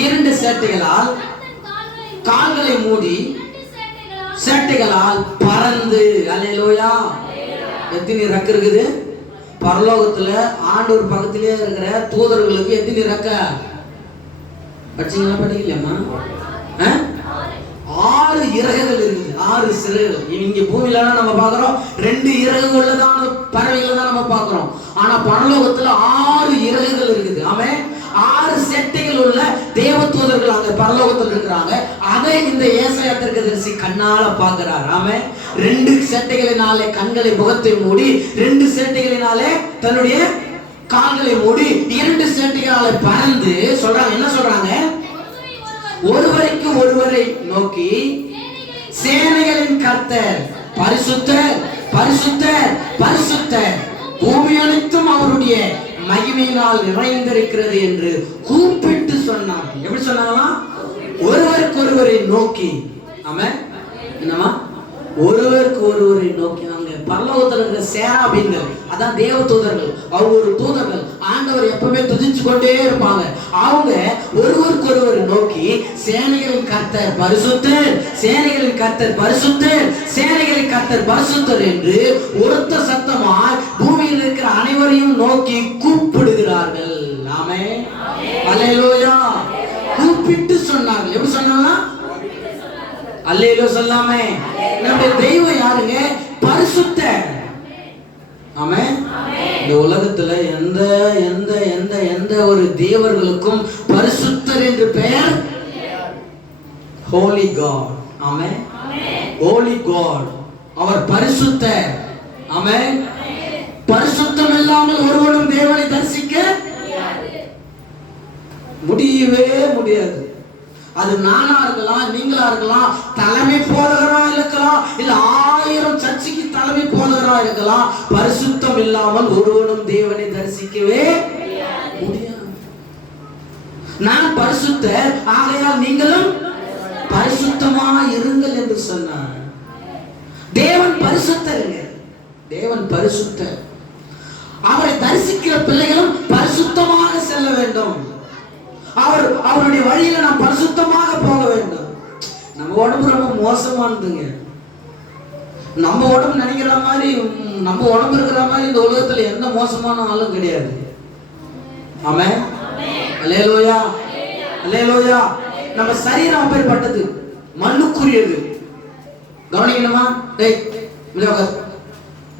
2 சேட்டைகளால் கால்களை மூடி, சேட்டைகளால் பறந்து. அல்லேலூயா. எத்தனை ரெக்க இருக்குது? பரலோகத்துல ஆண்டவர் பக்கத்திலே இருக்கிற தூதர்களுக்கு எத்தனை ரெக்க? படிச்சீங்களா? படிக்கலையாமா? 6 இறகுகள் இருக்குது. 6 சிறகுகள். இங்க பூமியில நம்ம பாக்குறோம் 2 இறகுகள் உள்ளதான பறவைகளை தான் நம்ம பாக்குறோம். ஆனா பரலோகத்துல 6 இறகுகள் இருக்குது. ஆமென். 6 சேட்டைகள் உள்ள தேவ தூதர்கள் அங்க பரலோகத்தில் இருக்கிறாங்க. அதை இந்த ஏசாயா தீர்க்கதரிசி கண்ணால பாக்குறார். ஆமென். 2 சேட்டைகளினாலே கண்களை, முகத்தை மூடி, 2 சேட்டைகளினாலே தன்னுடைய கால்களை மூடி, 2 சேட்டைகளால பறந்து சொல்றாங்க. என்ன சொல்றாங்க? ஒருவரை நோக்கி, சேனைகளின் கர்த்தர் பரிசுத்தர், பரிசுத்தர், பரிசுத்தர், பூமி அனைத்தும் அவருடைய மகிமையினால் நிறைந்திருக்கிறது என்று கூப்பிட்டு சொன்னாங்க. எப்படி சொன்னாங்களா? ஒருவருக்கு ஒருவரை நோக்கி. ஆமென். என்னமா? ஒருவருக்கு ஒருவரை நோக்கி. அவங்க பரலோகத்தில் இருக்கிற சேராபீன்கள், அதான் தேவ தூதர்கள். அவங்க ஒரு தூதர்கள், ஆண்டவர் எப்பவுமே துதிச்சு கொண்டே இருப்பாங்க. அவங்க ஒருவருக்கு ஒருவர் நோக்கி, சேனைகளின் கர்த்தர் பரிசுத்தர், சேனைகளின் கர்த்தர் பரிசுத்தர், சேனைகளின் கர்த்தர் பரிசுத்தர் என்று ஒருத்த சத்தமாய் பூமியில் இருக்கிற அனைவரையும் நோக்கி கூப்பிடுகிறார்கள். ஆமென். அல்லேலூயா. கூப்பிட்டு சொன்னார்கள். எப்படி சொன்னாங்களா? அல்லேலூயா சொல்லாமே. நம்முடைய தெய்வம் யாருங்க? பரிசுத்தர். ஆமென். இந்த உலகத்துல எந்த எந்த எந்த எந்த ஒரு தேவர்களுக்கும் பரிசுத்தர் என்று பெயர். Holy God. ஆமென். Holy God. அவர் பரிசுத்தர். ஆமென். பரிசுத்தம் இல்லாமல் ஒருவனும் தேவனை தரிசிக்க முடியவே முடியாது. அது நானா இருக்கலாம், நீங்களா இருக்கலாம், தலைமை போதகரா இருக்கலாம், இல்ல 1000 சர்ச்சைக்கு தலைமை போதகரா இருக்கலாம். பரிசுத்தம் இல்லாமல் ஒருவனும் தேவனை தரிசிக்கவே முடியாது. நான் பரிசுத்தர், ஆகையால் நீங்களும் பரிசுத்தமா இருங்கள் என்று சொன்னார். தேவன் பரிசுத்தருங்க. தேவன் பரிசுத்தர். அவரை தரிசிக்கிற பிள்ளைகளும் பரிசுத்தமாக செல்ல வேண்டும். அவருடைய வழியில நாம் பரிசுத்தமாக போக வேண்டும். நம்ம உடம்பு ரொம்ப மோசமானதுங்க. நம்ம உடம்பு நினைக்கிற மாதிரி, நம்ம உடம்பு இருக்கிற மாதிரி இந்த உலகத்துல எந்த மோசமான ஆளும் கிடையாது. ஆமென். அல்லேலூயா. அல்லேலூயா. நம்ம சரீரம் அப்பேற்பட்டது, மண்ணுக்குரியது. கவனிக்கணுமா?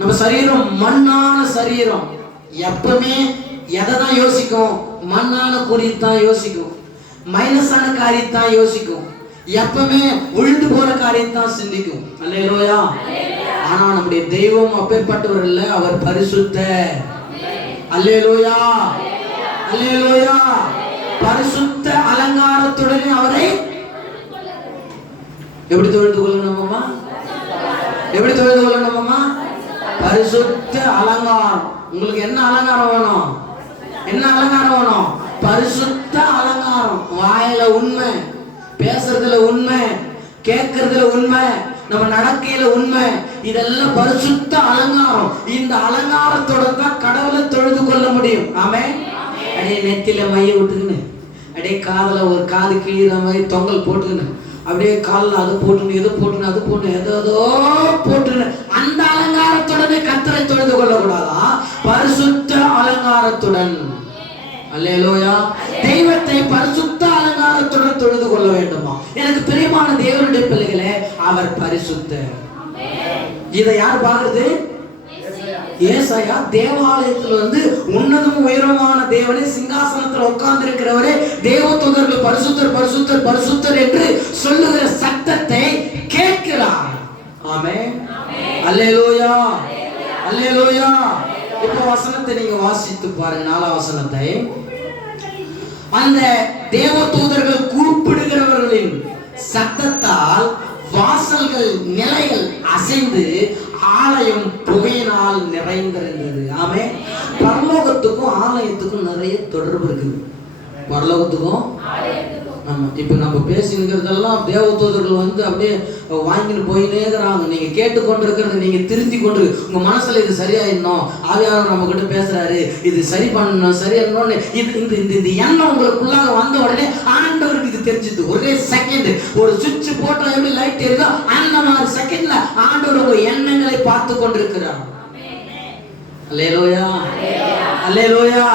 நம்ம சரீரம் மண்ணான சரீரம். எப்பவுமே எதை தான் யோசிக்கும்? மண்ணான குறித்தான் யோசிக்கும், மைனஸான காரியத்தான் யோசிக்கும், எப்பவுமே விழுந்து போற காரியத்தான் சிந்திக்கும். அல்லேலூயா. ஆனா நம்முடைய தெய்வம் அப்பேற்பட்டவர் இல்ல, அவர் பரிசுத்தர். அல்லேலூயா. அல்லேலூயா. பரிசுத்த அலங்காரத்துடனே அவரை எப்படி தொழுது கொள்ளணுமா? எப்படி தொழுது கொள்ளணுமா? பரிசுத்த அலங்காரம். உங்களுக்கு என்ன அலங்காரம் வேணும்? என்ன அலங்காரம் வேணும்? பரிசுத்த அலங்காரம். வாயில உண்மை, பேசுறதுல உண்மை, கேட்கறதுல உண்மை, நம்ம நடக்கையில உண்மை, இதெல்லாம் பரிசுத்த அலங்காரம். இந்த அலங்காரத்தோட தான் கடவுளை தொழுது கொள்ள முடியும். ஆமென். அடே நெத்தில மைய விட்டுக்குன்னு, அடே காதுல ஒரு காது கீழ மாதிரி தொங்கல் போட்டுக்குன்னு, அப்படியே காலில் அது போட்டுன்னு, எது போட்டுன்னு, அது போட்டு ஏதோ போட்டுன்னு, அந்த அலங்காரத்துடனே கர்த்தரை தொழுது கொள்ளக்கூடாதா? பரிசுத்த அலங்காரத்துடன். அல்லேலூயா. தெய்வத்தை பரிசுத்த அலங்காரத்துடன் தொழுது கொள்ள வேண்டுமா? எனக்கு பிரியமான தேவனுடைய பிள்ளைகளே, அவர் பரிசுத்தர். இதை யார் பாக்குறது? ஏசாயா தேவாலயத்தில் உன்னதமும் உயரமான தேவனே, சிங்காசனத்தில் உட்கார்ந்து இருக்கிறவரே, தேவதூதர்கள் பரிசுத்தர் பரிசுத்தர் பரிசுத்தர் என்று சொல்லுகிற சத்தத்தை கேட்கிறார். ஆமென். அல்லேலூயா. அல்லேலூயா. இப்ப வசனத்தை நீங்க வாசித்து பாருங்க. 4ஆம் வசனத்தை. அந்த தேவதூதர்கள் கூப்பிடுகிறவர்களின் சத்தத்தால் வாசல்கள் நிலைகள் அசைந்து ஆலயம் புகையினால் நிறைந்திருந்தது. ஆமென். பரலோகத்துக்கும் ஆலயத்துக்கும் நிறைய தொடர்பு இருக்குது. பரலோகத்துக்கும் ஆமா. இப்ப நம்ம பேசிக்கிறதெல்லாம் தேவதூதர்கள் அப்படியே வாங்கிட்டு போயினே இருக்கிறாங்க. நீங்க கேட்டுக்கொண்டிருக்கிறது, நீங்க திருத்தி கொண்டு உங்க மனசுல இது சரியாயிடணும், ஆவியானவர் நம்ம கிட்ட பேசுறாரு, இது சரி பண்ணணும், சரியானு இந்த எண்ணம் உங்களுக்குள்ளாக வந்த உடனே ஆண்டவருக்கு இது தெரிஞ்சது. ஒரே செகண்ட் ஒரு சுவிட்ச் போட்டா எப்படி லைட் எரியுதோ அந்த மாதிரி செகண்ட்ல ஆண்டவர் உங்க எண்ணங்களை பார்த்து கொண்டிருக்கிறார். அல்லேலூயா. அல்லேலூயா.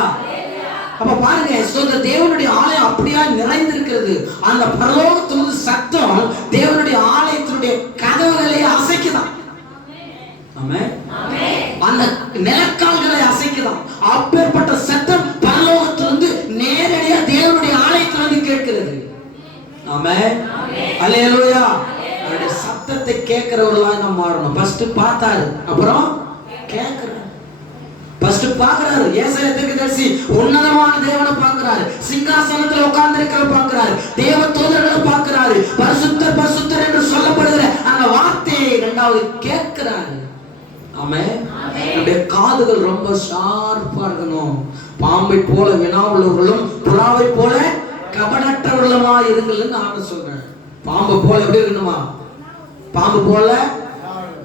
அப்ப பாருங்க, இந்த தேவனுடைய ஆலயம் அப்படியா நிறைந்திருக்கிறது. அந்த பரலோகத்திலிருந்து சத்தம் தேவனுடைய ஆலயத்தினுடைய கதவுகளை அசைக்குதான். ஆமென். அந்த நிலக்கால்களை அசைக்குதான். அப்பேற்பட்ட சத்தம் பரலோகத்திலிருந்து நேரடியா தேவனுடைய ஆலயத்திலிருந்து கேட்கிறது. ஆமென். அல்லேலூயா. அவருடைய சத்தத்தை கேட்கிறவர்களா நம்ம மாறணும். ஃபர்ஸ்ட் பார்த்தாரு, அப்புறம் கேட்கிறாரு. ஃபர்ஸ்ட் பார்க்கறாரு. ஏசாயா தீர்க்கதரிசி உன்னதமான தேவனை பார்க்கறாரு, சிங்காசனத்துல உட்கார்ந்து இருக்கிற பார்க்கறாரு, தேவ தூதர்களை பார்க்கறாரு, சொல்றாரு, பரிசுத்தர் பரிசுத்தர் என்று சொல்லப்படுகிற அந்த வார்த்தையை இரண்டாவது கேட்கிறாரு. ஆமென். நம்முடைய காதுகள் ரொம்ப ஷார்ப்பா இருக்கணும். பாம்பை போல வினாவுள்ளவர்களும் புறாவை போல கபடற்றவர்களுமா இருங்கள்னு ஆண்டவர் சொல்றேன். பாம்பு போல எப்படி இருக்கணுமா? பாம்பு போல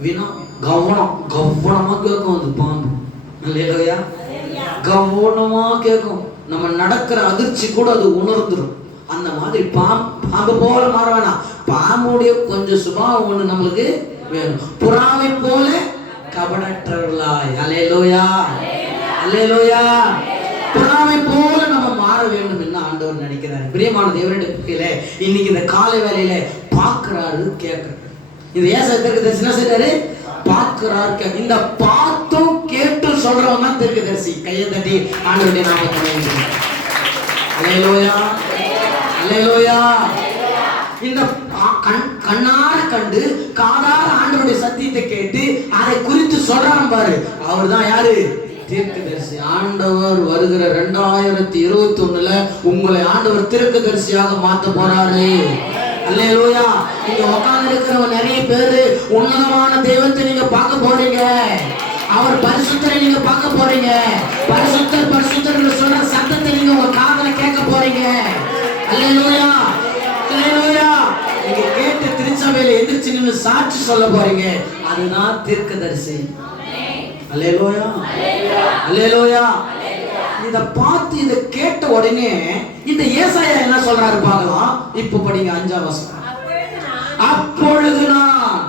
வினா, கவனமா கேட்கும். அது பாம்பு இல்லையா? கவனமா கேட்கும். நம்ம நடக்கிற அதிர்ச்சி கூட அது உணர்ந்துடும். அந்த மாதிரி பாம்பு போல மாற வேணாம். பாம்புடைய கொஞ்சம் சுபாவம் ஒண்ணு நம்மளுக்கு வேணும். புறாவை போல கபடற்றவர்களாய். அல்லேலூயா, அல்லேலூயா. புறாவை போல நம்ம மாற வேண்டும் என்று ஆண்டவர் நினைக்கிறார். பிரியமான தேவனுடைய பிள்ளைகளே, இன்னைக்கு இந்த காலை வேளையில பார்க்கிறாரு, கேட்கிறாரு. இது ஏசாயாவுக்கு தரிசனம் செய்றாரு, பார்க்கிறார். இந்த பார்த்தும் கேட்டு சொல்றவங்க தான் தீர்க்கதரிசி. கையை தட்டி ஆண்டவருடைய நாமத்தை அல்லேலூயா, அல்லேலூயா. இந்த கண்ணார கண்டு காதார ஆண்டவருடைய சத்தியத்தை கேட்டு அதை குறித்து சொல்றான் பாரு, அவர் தான் யாரு? தீர்க்கதரிசி. ஆண்டவர் வருகிற 2021 உங்களை ஆண்டவர் தீர்க்கதரிசியாக மாத்த போறாரு. அல்லேலூயா. நீங்க உட்கார்ந்து இருக்கிறவங்க நிறைய பேரு உன்னதமான தெய்வத்தை நீங்க பார்க்க போறீங்க. அவர் பரிசுத்தரை நீங்க பார்க்க போறீங்க. பரிசுத்தர் பரிசுத்தர் சொல்ற சத்தத்தை நீங்க உங்க காதுல கேட்க போறீங்க. அல்லேலூயா, அல்லேலூயா. நீங்க கேட்ட திருச்சபையில எதிர்த்து நின்னு சாட்சி சொல்ல போறீங்க. அதுதான் தீர்க்கதரிசி. அல்லேலூயா, அல்லேலூயா. இத பார்த்து இத கேட்ட உடனே இந்த ஏசாயா என்ன சொல்றாரு பார்க்கலாம். இப்ப படிங்க 5ஆம் வசனம். அப்பொழுது நான்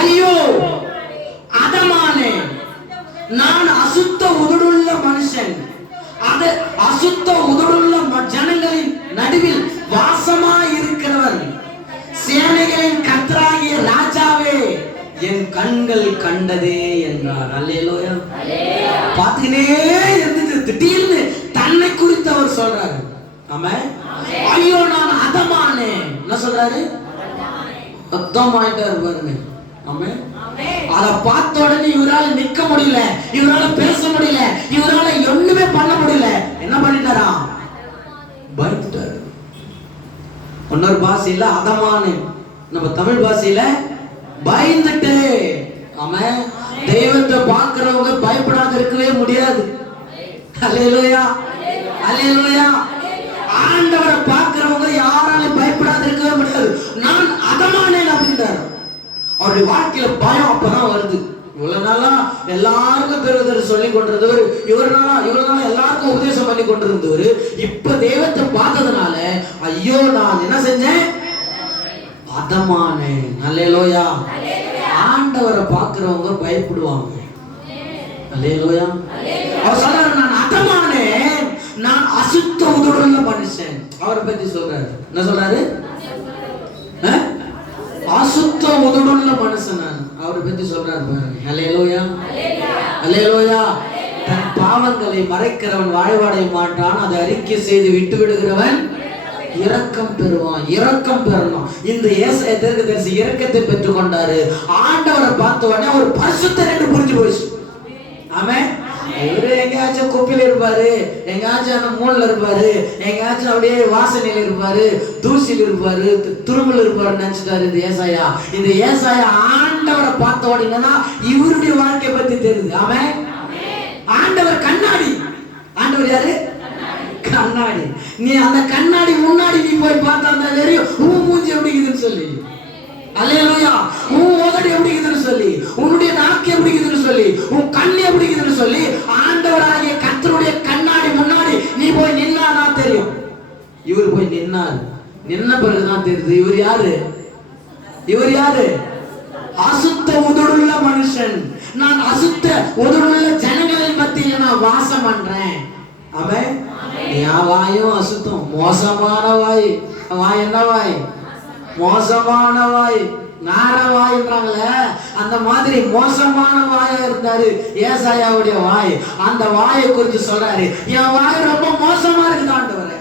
ஐயோ அதமானே, நான் அசுத்த உதடுள்ள மனுஷன், அது அசுத்த உதடுள்ள ஜனங்களின் நடுவில் வாசமா இருக்கிறவன், சேனைகளின் கர்த்தராகிய ராஜாவே என் கண்கள் கண்டதே என்றார். அல்லேலூயா. பாத்துக்கினே இருந்தது. திடீர்னு தன்னை குறித்து அவர் சொல்றாரு. ஆமென். ஐயோ நான் அதமானே. என்ன சொல்றாரு? அத்தமாயிட்டாரு பாருங்க. ஆமென். அத பார்த்த உடனே இவரால நிக்க முடியல, இவரால பேச முடியல, இவரால ஒண்ணுமே பண்ண முடியல. என்ன பண்ணிட்டாரா? பயந்துட்டாரு. இன்னொரு பாஷையில அதமானே, நம்ம தமிழ் பாஷையில பயந்துட்டு. ஆமென். தெய்வத்தை பார்க்கிறவங்க பயப்படாத இருக்கவே முடியாது. அல்லேலூயா, அல்லேலூயா. ஆண்டவரை பார்க்கிறவங்க யாராலும் பயப்படாத இருக்கவே முடியாது. நான் அதமானேன் அப்படின்றார். அவருடைய வாழ்க்கையில பயம் அப்பதான் வருது. இவ்வளவு நாளா எல்லாருக்கும் பெறுவதற்கு சொல்லி கொண்டிருந்தவர், இவ்வளவு எல்லாருக்கும் உபதேசம் பண்ணி கொண்டிருந்தவர், இப்ப தெய்வத்தை பார்த்ததுனால ஐயோ நான் என்ன செஞ்சேன்? அதமானே. அல்லேலூயா. ஆண்டவரை பார்க்கிறவங்க பயப்படுவாங்க. அல்லேலூயா. அவர் சொல்றாரு நான் அதமானே, நான் அசுத்த உதடுள்ள மனுஷன். அவரை பத்தி சொல்றாரு. என்ன சொல்றாரு? அசுத்த உதடுள்ள மனுஷன் நான். அவரை பத்தி சொல்றாரு பாருங்க. அல்லேலூயா, அல்லேலூயா. தன் பாவங்களை மறைக்கிறவன் வாழ்வாடைய மாட்டான், அதை அறிக்கை செய்து விட்டு விடுகிறவன் இரக்கம் பெறுவான். இரக்கம் பெறணும். இந்த ஏசாயா தீர்க்கதரிசி இரக்கத்தை பெற்றுக் கொண்டாரு. ஆண்டவரை பார்த்த உடனே ஒரு பரிசுத்தர் என்று புரிஞ்சு போச்சு. ஆமென். இவரு எங்கேயாச்சும் குப்பையில இருப்பாரு, எங்கேயாச்சும் அந்த மூணுல இருப்பாரு, எங்கேயாச்சும் அப்படியே வாசனையில இருப்பாரு, தூசியில் இருப்பாரு, துரும்புல இருப்பாரு நினைச்சிட்டாரு இந்த ஏசாயா. இந்த ஏசாயா ஆண்டவரை பார்த்த உடனே இவருடைய வாழ்க்கையை பத்தி தெரியுது. ஆமென். ஆண்டவர் கண்ணாடி. ஆண்டவர் யாரு? கண்ணாடி. நீ அந்த கண்ணாடி முன்னாடி நீ போய் பார்த்தா தெரியும் உன் மூஞ்சி எப்படி இருக்குதுன்னு சொல்லி. அல்லேலூயா. உன் உதடு எப்படி இருக்குதுன்னு சொல்லி, உன்னுடைய நாக்கு எப்படி இருக்குதுன்னு சொல்லி, உன் கண் எப்படி இருக்குதுன்னு சொல்லி, ஆண்டவராகிய கர்த்தருடைய கண்ணாடி முன்னாடி நீ போய் நின்னாதான் தெரியும். இவர் போய் நின்னார். நின்ன பிறகுதான் தெரியுது இவர் யாரு. இவர் யாரு? அசுத்த உதடுள்ள மனுஷன். நான் அசுத்த உதடுள்ள ஜனங்களின் மத்தியில நான் வாசம் பண்றேன். ஆமென். என் வாயும் அசுத்தம், மோசமான வாய். வாய் என்ன வாய்? மோசமான வாய், நார வாய்ன்றாங்களே, அந்த மாதிரி மோசமான வாயா இருந்தாரு ஏசாயாவுடைய வாய். அந்த வாயை குறித்து சொல்றாரு, என் வாய் ரொம்ப மோசமா இருக்குது ஆண்டவரே,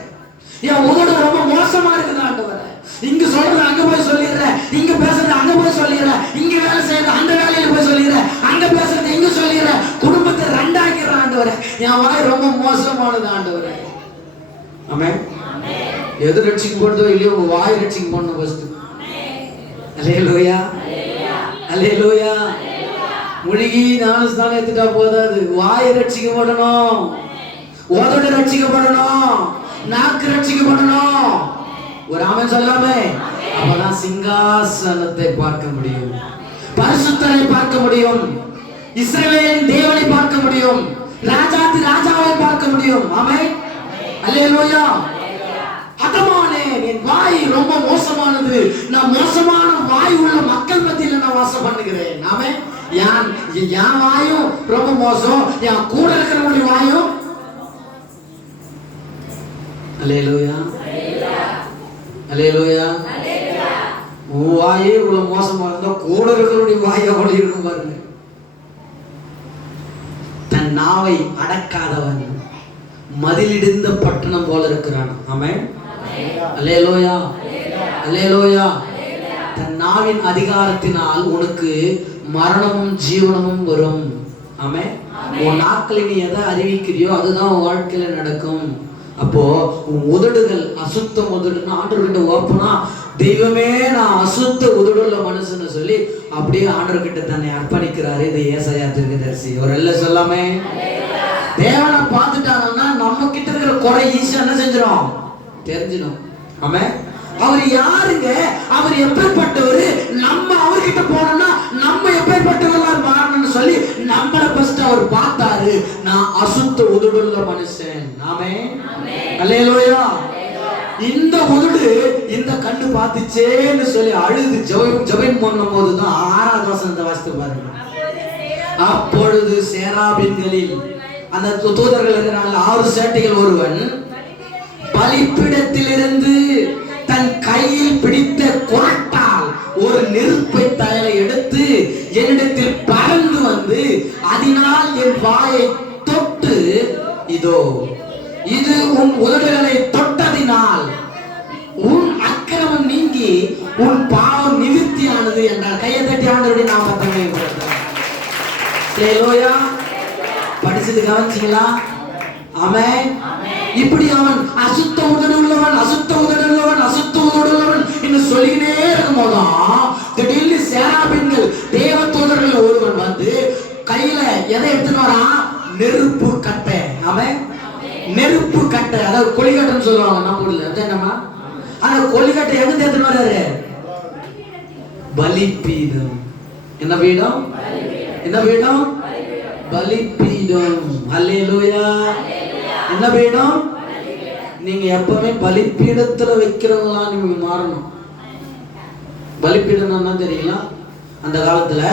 என் உதடு ரொம்ப மோசமா இருக்குது ஆண்டவரே. இங்க சொல்றது அங்க போய் சொல்லிடுறேன், இங்க பேசுறது அங்க போய் சொல்லிடுறேன், இங்க வேலை செய்யறது அந்த வேலையில போய் சொல்லிடுறேன், அங்க பேசுறது இங்க சொல்லிடுறேன், குடும்பத்தை ரெண்டாக்கிறேன் ஆண்டவரே. என் வாய் ரொம்ப மோசமானது ஆண்டவரே. ஆமென். எது ரட்சிக்கப்படுதோ இல்லையோ உங்க வாய் ரட்சிக்கப்படணும் ஃபர்ஸ்ட். அல்லேலூயா, அல்லேலூயா. முழுகி ஞானஸ்தானம் எடுத்துட்டா போதாது, வாய் ரட்சிக்கப்படணும், உதடு ரட்சிக்கப்படணும், நாக்கு ரட்சிக்கப்படணும். ஒரு ஆமென் சொல்லாமே. அப்பதான் சிங்காசனத்தை பார்க்க முடியும், பரிசுத்தரை பார்க்க முடியும், இஸ்ரவேலின் தேவனை பார்க்க முடியும், ராஜாதி ராஜாவை பார்க்க முடியும். ஆமென், அல்லேலூயா. அதமானே என் வாய் ரொம்ப மோசமானது, நான் மோசமான வாய் உள்ள மக்கள் மத்தியில நான் வாசம் பண்ணுகிறேன். ஆமென். என் வாயும் ரொம்ப மோசம், என் கூட இருக்கிறவங்களுடைய வாயும். அல்லேலூயா, அல்லேலூயா. உன் வாயே இவ்வளவு மோசமா இருந்தா கூட இருக்கிறவங்களுடைய வாய் எவ்வளவு இருக்கும் பாருங்க. தன் நாவை அடக்காதவன் மதிலிடிந்த பட்டணம் போல இருக்கிறான். ஆமென், அல்லேலூயா, அல்லேலூயா. தன் நாவின் அதிகாரத்தினால் உனக்கு மரணமும் ஜீவனமும் வரும். ஆமென். உன் நாட்களை நீ எதை அறிவிக்கிறியோ அதுதான் உன் வாழ்க்கையில நடக்கும். அப்போ உன் உதடுகள் அசுத்த உதடுன்னு ஆண்டவர்கிட்ட ஓப்பனா, தெய்வமே நான் அசுத்த உதடுள்ள மனுஷன்னு சொல்லி அப்படியே ஆண்டவர்கிட்ட தன்னை அர்ப்பணிக்கிறாரு இந்த ஏசாயா தீர்க்கதரிசி. ஒரு அல்ல சொல்லாமே. தேவனை பார்த்துட்டாங்கன்னா நம்ம கிட்ட இருக்கிற குறை ஈஸியா என்ன செஞ்சிடும், தெரிஞ்சிடும். ஆமென். அவர் யாருங்க, அவர் எப்பேற்பட்டவர், நம்ம அவர்கிட்ட போனோம்னா நம்ம எப்பேற்பட்டவர்களாக மாறணும்னு சொல்லி நம்மளை ஃபர்ஸ்ட் அவர் பார்த்தாரு. நான் அசுத்த உதடுள்ள மனுஷன். ஆமென், அல்லேலூயா. இந்த உதடு இந்த கண்ணு பார்த்துச்சேன்னு சொல்லி அழுது ஜெபம் பண்ணும் போதுதான் 6வது வசனத்தை வாசித்து பாருங்க. அப்பொழுது சேராபீன்களில் அந்த தூதர்கள் இருக்கிறாங்க, 6 சேட்டைகள் ஒருவன் பலிபீடத்திலிருந்து தன் கையில் பிடித்த குரட்டால் ஒரு நெருப்பை தயலை எடுத்து என்னிடத்தில் பறந்து வந்து அதனால் என் வாயை தொட்டு, இதோ இது உன் உதடுகளை தொட்டதினால் உன் அக்கிரமம் நீங்கி உன் பாவம் நிவிர்த்தியானது என்றார். கையை தட்டி ஆண்டவருடைய நாமத்தை மகிமைப்படுத்துங்கள். அல்லேலூயா. படிச்சது கவனிச்சீங்களா? ஆமென். இப்படி அவன் அசுத்த உதடு உள்ளவன், அசுத்த உதடு உள்ளவன், அசுத்த உதடு உள்ளவன் என்று சொல்லினே இருக்கும் போதுதான் திடீர்னு சேராபீன்கள் தேவ தூதர்கள் ஒருவன் வந்து கையில எதை எடுத்துன்னு வரான், நெருப்பு கட்டை. ஆமென். நெருப்பு கட்டை, அதாவது கொலிக்கட்டைன்னு சொல்லுவாங்க நம்ம ஊர்ல. என்னமா அந்த கொலிக்கட்டை எங்க எடுத்துன்னு வராரு? பலிபீடம். என்ன பீடம்? என்ன பீடம்? பலிபீடம். அல்லேலூயா. என்ன பீடம்? நீங்க எப்பவுமே பலிபீடத்துல வைக்கிறவங்களா நீங்க மாறணும். பலிபீடம் என்ன தெரியல? அந்த காலத்துல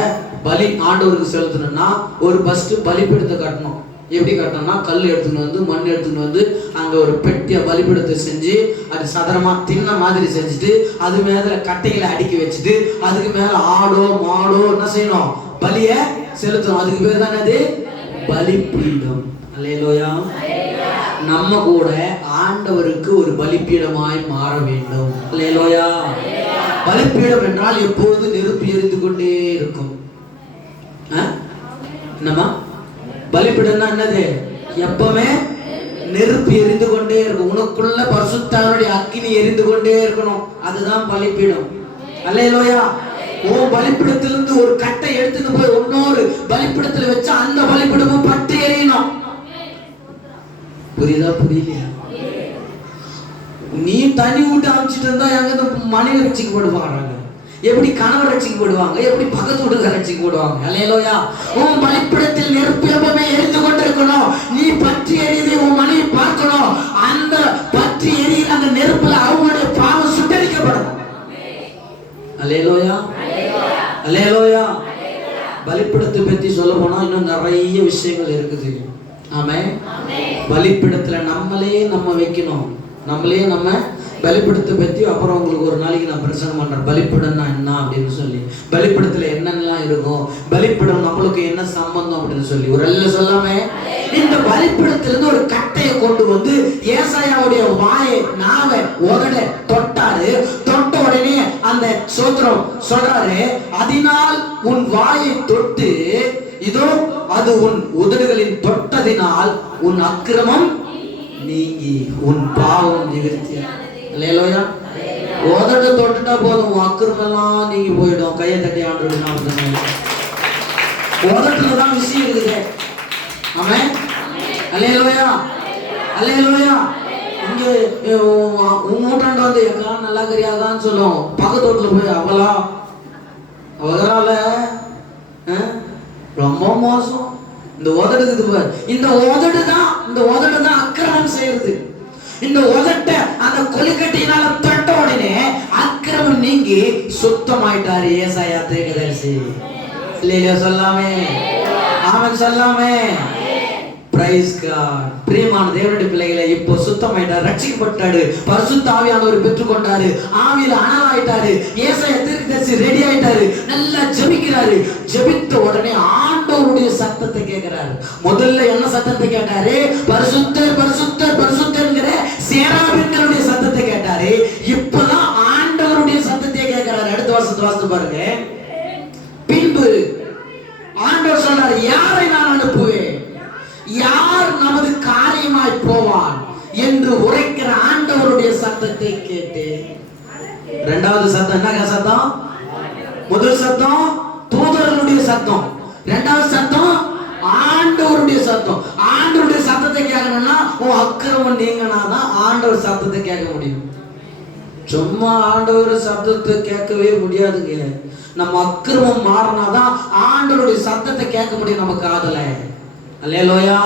பலி ஆண்டவருக்கு செலுத்தணும்னா ஒரு ஃபர்ஸ்ட் பலிபீடத்தை கட்டணும். எப்படி கட்டணும்னா கல் எடுத்துன்னு வந்து மண் எடுத்துன்னு வந்து அங்க ஒரு பெட்டிய பலிபீடத்தை செஞ்சு அது சதுரமா தின்ன மாதிரி செஞ்சுட்டு அது மேல கட்டைகளை அடுக்கி வச்சுட்டு அதுக்கு மேல ஆடோ மாடோ என்ன செய்யணும், பலிய செலுத்தணும். அதுக்கு பேர் தான் அது பலிபீடம். அல்லேலூயா. நம்ம கூட ஆண்டவருக்கு ஒரு பலிபீடமாய் மாற வேண்டும். அல்லேலூயா. பலிபீடம் என்றால் எப்பொழுது நெருப்பு எரிந்து கொண்டே இருக்கும். என்னமா பலிபீடம்னா என்னது? எப்பவுமே நெருப்பு எரிந்து கொண்டே இருக்கும். உனக்குள்ள பரிசுத்தருடைய அக்கினி எரிந்து கொண்டே இருக்கணும். அதுதான் பலிபீடம். அல்லேலூயா. உன் பலிபீடத்திலிருந்து ஒரு கட்டை எடுத்துட்டு போய் இன்னொரு பலிபீடத்துல வச்சா அந்த பலிபீடமும் பற்றி எரியணும். புரியுதா? புரியலையா? நீ தனி விட்டு அமைச்சிட்டு இருந்தா எங்க மனைவி ரட்சிக்கப்படுவாங்க, எப்படி கணவர் ரட்சிக்கப்படுவாங்க, எப்படி பக்கத்து வீட்டுக்கு ரட்சிக்கப்படுவாங்க. அல்லேலூயா. உன் பலிபீடத்தில் நெருப்பு எப்பவுமே எரிந்து கொண்டிருக்கணும். நீ பற்றி எரியுது உன் மனைவி பார்க்கணும். அந்த பற்றி எரியுற அந்த நெருப்புல அவங்களுடைய பாவம் சுட்டரிக்கப்படும். அல்லேலூயா, அல்லேலூயா. பலிபீடத்தை பத்தி சொல்ல போனா இன்னும் நிறைய விஷயங்கள் இருக்குது. ஆமென். பலிபீடத்துல நம்மளே நம்ம வைக்கணும். நம்மளே நம்ம பலிபீடத்தை பத்தி அப்புறம் உங்களுக்கு ஒரு நாளைக்கு நான் பிரசங்கம் பண்றேன். பலிபீடம்னா என்ன அப்படின்னு சொல்லி, பலிபீடத்துல என்னென்னலாம் இருக்கும், பலிபீடம் நம்மளுக்கு என்ன சம்பந்தம் அப்படின்னு சொல்லி ஒரு எல்லாம் சொல்லாம இந்த பலிபீடத்திலிருந்து ஒரு கட்டையை கொண்டு வந்து ஏசாயாவுடைய வாயை நாவை உதட தொட்டாரு. தொட்ட உடனே அந்த சோத்திரம் சொல்றாரு, அதனால் உன் வாயை தொட்டு, இதோ அது உன் உதடுகளின் தொட்டதினால் உன் அக்கிரமம் நீங்கி உன் பாவம் நிவர்த்தி. அல்லேலூயா. உதடு தொட்டுட்டா போதும், அக்கிரமெல்லாம் நீங்கி போயிடும். கையை தட்டி ஆண்டவருடைய நாமத்தினால. உதட்டுல தான் விஷயம் இருக்குது. ஆமென். அல்லேலூயா, அல்லேலூயா. இங்கே ஊட்டாண்டு வந்து எக்கா நல்லா கரியாதான்னு சொல்லுவோம். பக்கத்து வீட்டுல போய் அவளால ரொம்ப மோசம். இந்த உதடுக்கு இந்த உதடு தான் அக்கிரமம் செய்யுது. இந்த உதட்ட அந்த கொலிக்கட்டினால தொட்ட உடனே அக்கிரமம் நீங்கி சுத்தமாயிட்டாரு ஏசாயா தீர்க்கதரிசி. இல்லையா சொல்லாமே, ஆமென் சொல்லாமே. Praise God. பிரியமான தேவனுடைய பிள்ளைகளை, இப்போ சுத்தமாயிட்டாரு, ரட்சிக்கப்பட்டாரு, பரிசுத்த ஆவியானவர் பெற்றுக்கொண்டாரு, ஆவியில அனலாயிட்டாரு. ஏசாயா தீர்க்கதரிசி ரெடி ஆயிட்டாரு, நல்லா ஜெபிக்கிறாரு. ஜெபித்த உடனே ஆண்டவருடைய சத்தத்தை கேட்கிறாரு. முதல்ல என்ன சத்தத்தை கேட்டாரு? பரிசுத்தர் பரிசுத்தர் பரிசுத்தர்ங்கிற சேராபீன்களுடைய சத்தத்தை கேட்டாரு. இப்பதான் ஆண்டவருடைய சத்தத்தை கேட்கிறாரு. அடுத்த வருஷத்தை வாசித்து பாருங்க. பின்பு ஆண்டவர் சொல்றாரு, யாரை நான் அனுப்புவேன், யார் நமது காரியமாய் போவான் என்று உரைக்கிற ஆண்டவருடைய சத்தத்தை கேட்டு, இரண்டாவது சத்தம் என்ன சத்தம்? முதல் சத்தம் தூதர்களுடைய சத்தம், இரண்டாவது சத்தம் ஆண்டவருடைய சத்தம். ஆண்டவருடைய சத்தத்தை கேட்கணும்னா உன் அக்கிரமம் நீங்கனாதான் ஆண்டவர் சத்தத்தை கேட்க முடியும். சும்மா ஆண்டவர் சத்தத்தை கேட்கவே முடியாதுங்க. நம்ம அக்கிரமம் மாறினாதான் ஆண்டவருடைய சத்தத்தை கேட்க முடியும் நம்ம காதுல. அல்லேலூயா.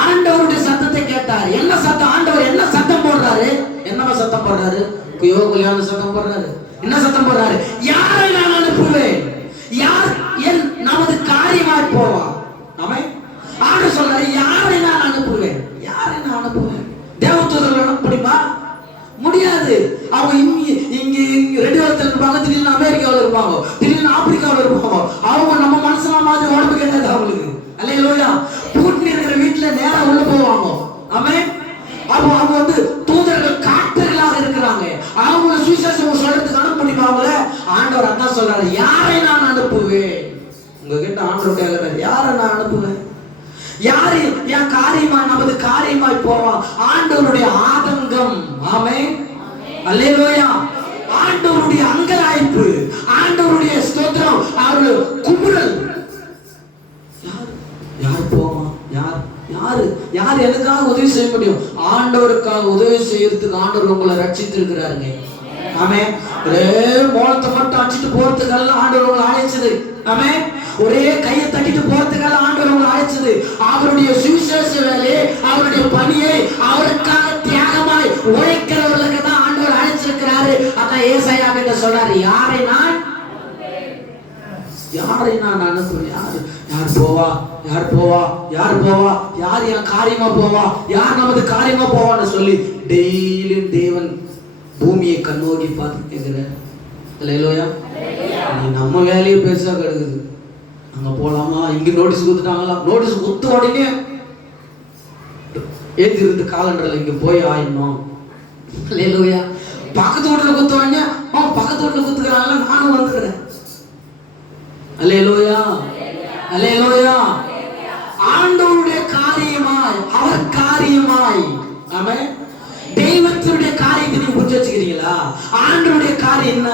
ஆண்டவருடைய சத்தத்தை கேட்டார். என்ன சத்தம்? ஆண்டவர் என்ன சத்தம் போடுறாரு? என்ன சத்தம் போடுறாரு? குயோகுலியான சத்தம் போடுறாரு. என்ன சத்தம் போடுறாரு? யாரை நான் அனுப்புவேன், யார் என் நமது காரியமாய் போவான். ஆமென். ஆண்டவர் சொல்றாரு, யாரை நான் அனுப்புவேன், யாரை நான் அனுப்புவேன். தேவதூதர்கள் அனுப்ப முடியுமா? முடியாது. அவங்க இங்க ரெண்டு இடத்துல இருப்பாங்க, திடீர்னு அமெரிக்காவில் இருப்பாங்க, திடீர்னு ஆப்பிரிக்காவில் இருப்பாங்க. அவங்க நம்ம மனுஷனா மாதிரி உடம்பு கிடையாது அவங்களுக்கு. அல்லேலூயா. பூட்டின இருக்கிற வீட்டுல நேரா உள்ள போவாங்க. ஆமென். அப்போ அவங்க வந்து தூதர்கள் காட்டுகளாக இருக்கிறாங்க. அவங்கள சுவிசேஷம் சொல்றதுக்கு அனுப்ப முடியுமா? அவங்கள ஆண்டவர் அதான் சொல்றாரு, யாரை நான் அனுப்புவேன். உங்ககிட்ட ஆண்டவர் கேட்கிறார், யாரை நான் அனுப்புவேன், யாரு என் காரியமா நமது காரியமாய் போவான். ஆண்டவருடைய ஆதங்கம். ஆமென். அல்லேலூயா. ஆண்டவருடைய அங்கலாய்ப்பு, ஆண்டவருடைய ஸ்தோத்திரம், அவருடைய குமுறல். யார் போவான்? யார் எனக்காக உதவி செய்ய முடியும்? ஆண்டவருக்காக உதவி செய்யறதுக்கு ஆண்டவர் உங்களை ரட்சித்திருக்கிறாருங்க. ஆமென். ஒரே மோளத்தை மட்டும் அடிச்சுட்டு போறதுக்கெல்லாம் ஆண்டவர் உங்களை அழைச்சது. ஆமென். ஒரே கையை தட்டிட்டு போறதுக்கெல்லாம் ஆண்டவர் உங்களை அழைச்சது. அவருடைய சுவிசேஷ வேலையை, அவருடைய பணியை அவருக்காக தியாகமாய் உழைக்கிறவர்களுக்கு தான் ஆண்டவர் அழைச்சிருக்கிறாரு. அதான் ஏசாயா கிட்ட சொல்றாரு, யாரை நான் அனுப்புவேன். யார் போவா, யார் போவா, யார் போவா, யார் என் காரியமா போவா, யார் நமது காரியமா போவான்னு சொல்லி டெய்லி தேவன் பூமியை கண்ணோக்கி பார்த்து கேட்கிறார். அல்லேலூயா. நீ நம்ம வேலையை பெருசா கிடக்குது, அங்க போலாமா, இங்க நோட்டீஸ் கொடுத்துட்டாங்களா, நோட்டீஸ் கொடுத்த உடனே ஏத்தி இருந்து காலண்டர்ல இங்க போய் ஆயிடணும். அல்லேலூயா. பக்கத்து வீட்டுல கொடுத்த உடனே பக்கத்து வீட்டுல கொடுத்துக்கிறாங்களா, நானும் வந்துக்கிறேன். அல்லேலூயா, அல்லேலூயா. ஆண்டவருடைய காரியமாய், அவர் காரியமாய். ஆமென். தெய்வத்தினுடைய காரியத்தை நீங்க புரிஞ்சு வச்சுக்கிறீங்களா? ஆண்டவருடைய காரியம் என்ன?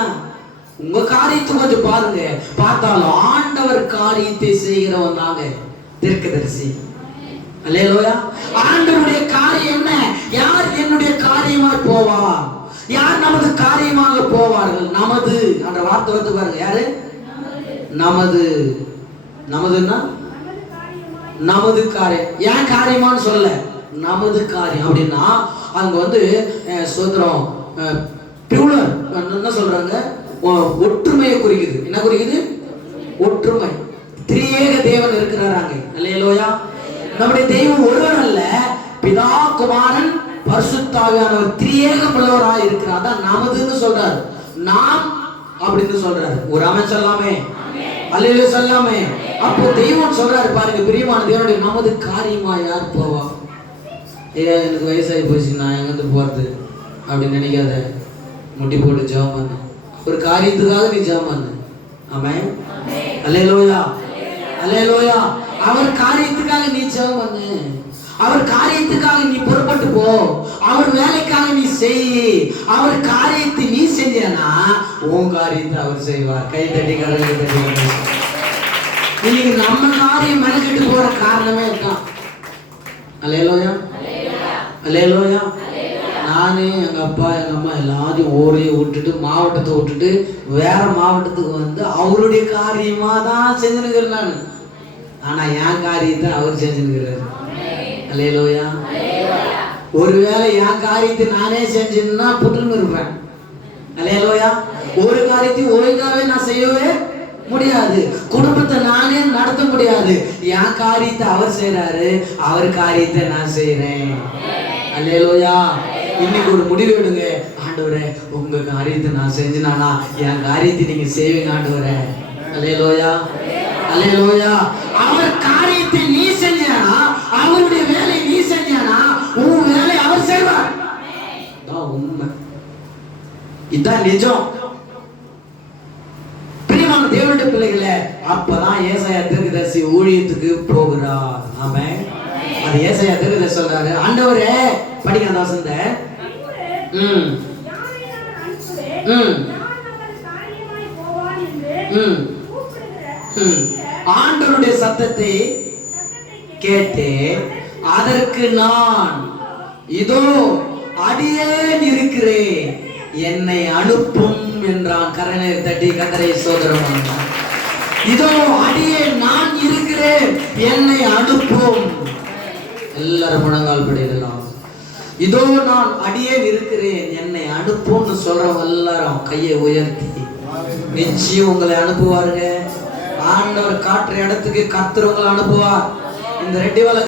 உங்க காரியத்தை கொஞ்சம் பாருங்க. பார்த்தாலும் ஆண்டவர் காரியத்தை செய்கிறவன் நாங்க தீர்க்கதரிசி. அல்லேலூயா. ஆண்டவருடைய காரியம் என்ன? யார் என்னுடைய காரியமாய் போவா, யார் நமது காரியமாக போவார்கள். நமது அந்த வார்த்தை வந்து பாருங்க, யாரு நமது. நமதுன்னா நமது காரியம். ஏன் காரியமான்னு சொல்ல, நமது காரியம் அப்படின்னா அங்க வந்து சோத்திரம் பியூலர் என்ன சொல்றாங்க, ஒற்றுமையை குறிக்குது. என்ன குறிக்குது? ஒற்றுமை. திரியேக தேவன் இருக்கிறாராங்க. அல்லேலூயா. நம்முடைய தெய்வம் ஒருவர் அல்ல, பிதா குமாரன் பரிசுத்த ஆவியானவர் திரியேகம் உள்ளவராய் இருக்கிறார். அதான் நமதுன்னு சொல்றாரு. நாம் அப்படின்னு சொல்றாரு. ஒரு ஆமென் சொல்லாமே, அல்லேலூயா சொல்லாமே. அப்போ தெய்வம் சொல்றாரு பாருங்க, பிரியமான தேவனுடைய நமது காரியமா யார் போவா. எனக்கு வயசாகி போச்சு, நான் எங்கிருந்து போறது அப்படின்னு நினைக்காத. முட்டி போட்டு ஜெபம் பண்ணு. ஒரு காரியத்துக்காக நீ ஜெபம் பண்ணு. ஆமென். அல்லேலூயா, அல்லேலூயா. அவர் காரியத்துக்காக நீ ஜெபம் பண்ணு. அவர் காரியத்துக்காக நீ புறப்பட்டு போ. அவர் வேலைக்காக நீ செய். அவர் காரியத்தை நீ செஞ்சனா உன் காரியத்தை அவர் செய்வார். கை தட்டி கரங்களை தட்டி. இன்னைக்கு நம்ம காரியம் மெனக்கிட்டு போற காரணமே இதுதான். அல்லேலூயா, அல்லேலூயா. நானே எங்க அப்பா எங்க அம்மா எல்லாத்தையும் ஊரையும் விட்டுட்டு மாவட்டத்தை விட்டுட்டு வேற மாவட்டத்துக்கு வந்து அவருடைய காரியமா தான் செஞ்சுருக்கிறேன் நான். ஆனா என் காரியத்தை அவர் செஞ்சுருக்கிறாரு. அல்லேலூயா. ஒருவேளை என் காரியத்தை நானே செஞ்சேன்னா புட்டுன்னு இருப்பேன். அல்லேலூயா. ஒரு காரியத்தையும் ஒழுங்காவே நான் செய்யவே முடியாது. குடும்பத்தை நானே நடத்த முடியாது. என் காரியத்தை அவர் செய்யறாரு, அவர் காரியத்தை நான் செய்யறேன். அல்லேலூயா. இன்னைக்கு ஒரு முடிவு எடுங்க. ஆண்டவரே, உங்க காரியத்தை நான் செஞ்சேனா என் காரியத்தை நீங்க செய்வீங்க ஆண்டவரே. அல்லேலூயா, அல்லேலூயா. அவர் காரியத்தை நீ செஞ்சானா, அவருடைய வேலையை நீ செஞ்சானா உன் வேலையை அவர் செய்வார். இதான் உண்மை, இதான் நிஜம். பிரியமான தேவனுடைய பிள்ளைகளே, அப்பதான் ஏசாயா தீர்க்கதரிசி ஊழியத்துக்கு போகிறார். ஆமென். அது ஏசாயா தீர்க்கதரிசி சொல்றாரு, ஆண்டவரே, படிங்க அந்த வசனத்தை. ஆண்டவருடைய சத்தத்தை கேட்டு அதற்கு நான் இதோ அடியேன் இருக்கிறேன், என்னை அனுப்பும் என்றான். கரனை தட்டி கத்தரை சோதரம். இதோ அடியேன் நான் இருக்கிறேன், என்னை அனுப்பும். எல்லாரும் முழங்கால் படிடலாம். இதோ நான் அடியேன் இருக்கிறேன், என்னை அனுப்பும்னு சொல்றவங்க எல்லாரும் கையை உயர்த்தி. நிச்சயம் உங்களை அனுப்புவாருங்க. ஆண்டவர் காட்டுற இடத்துக்கு கர்த்தர் உங்களை அனுப்புவார். இந்த ரெட்டி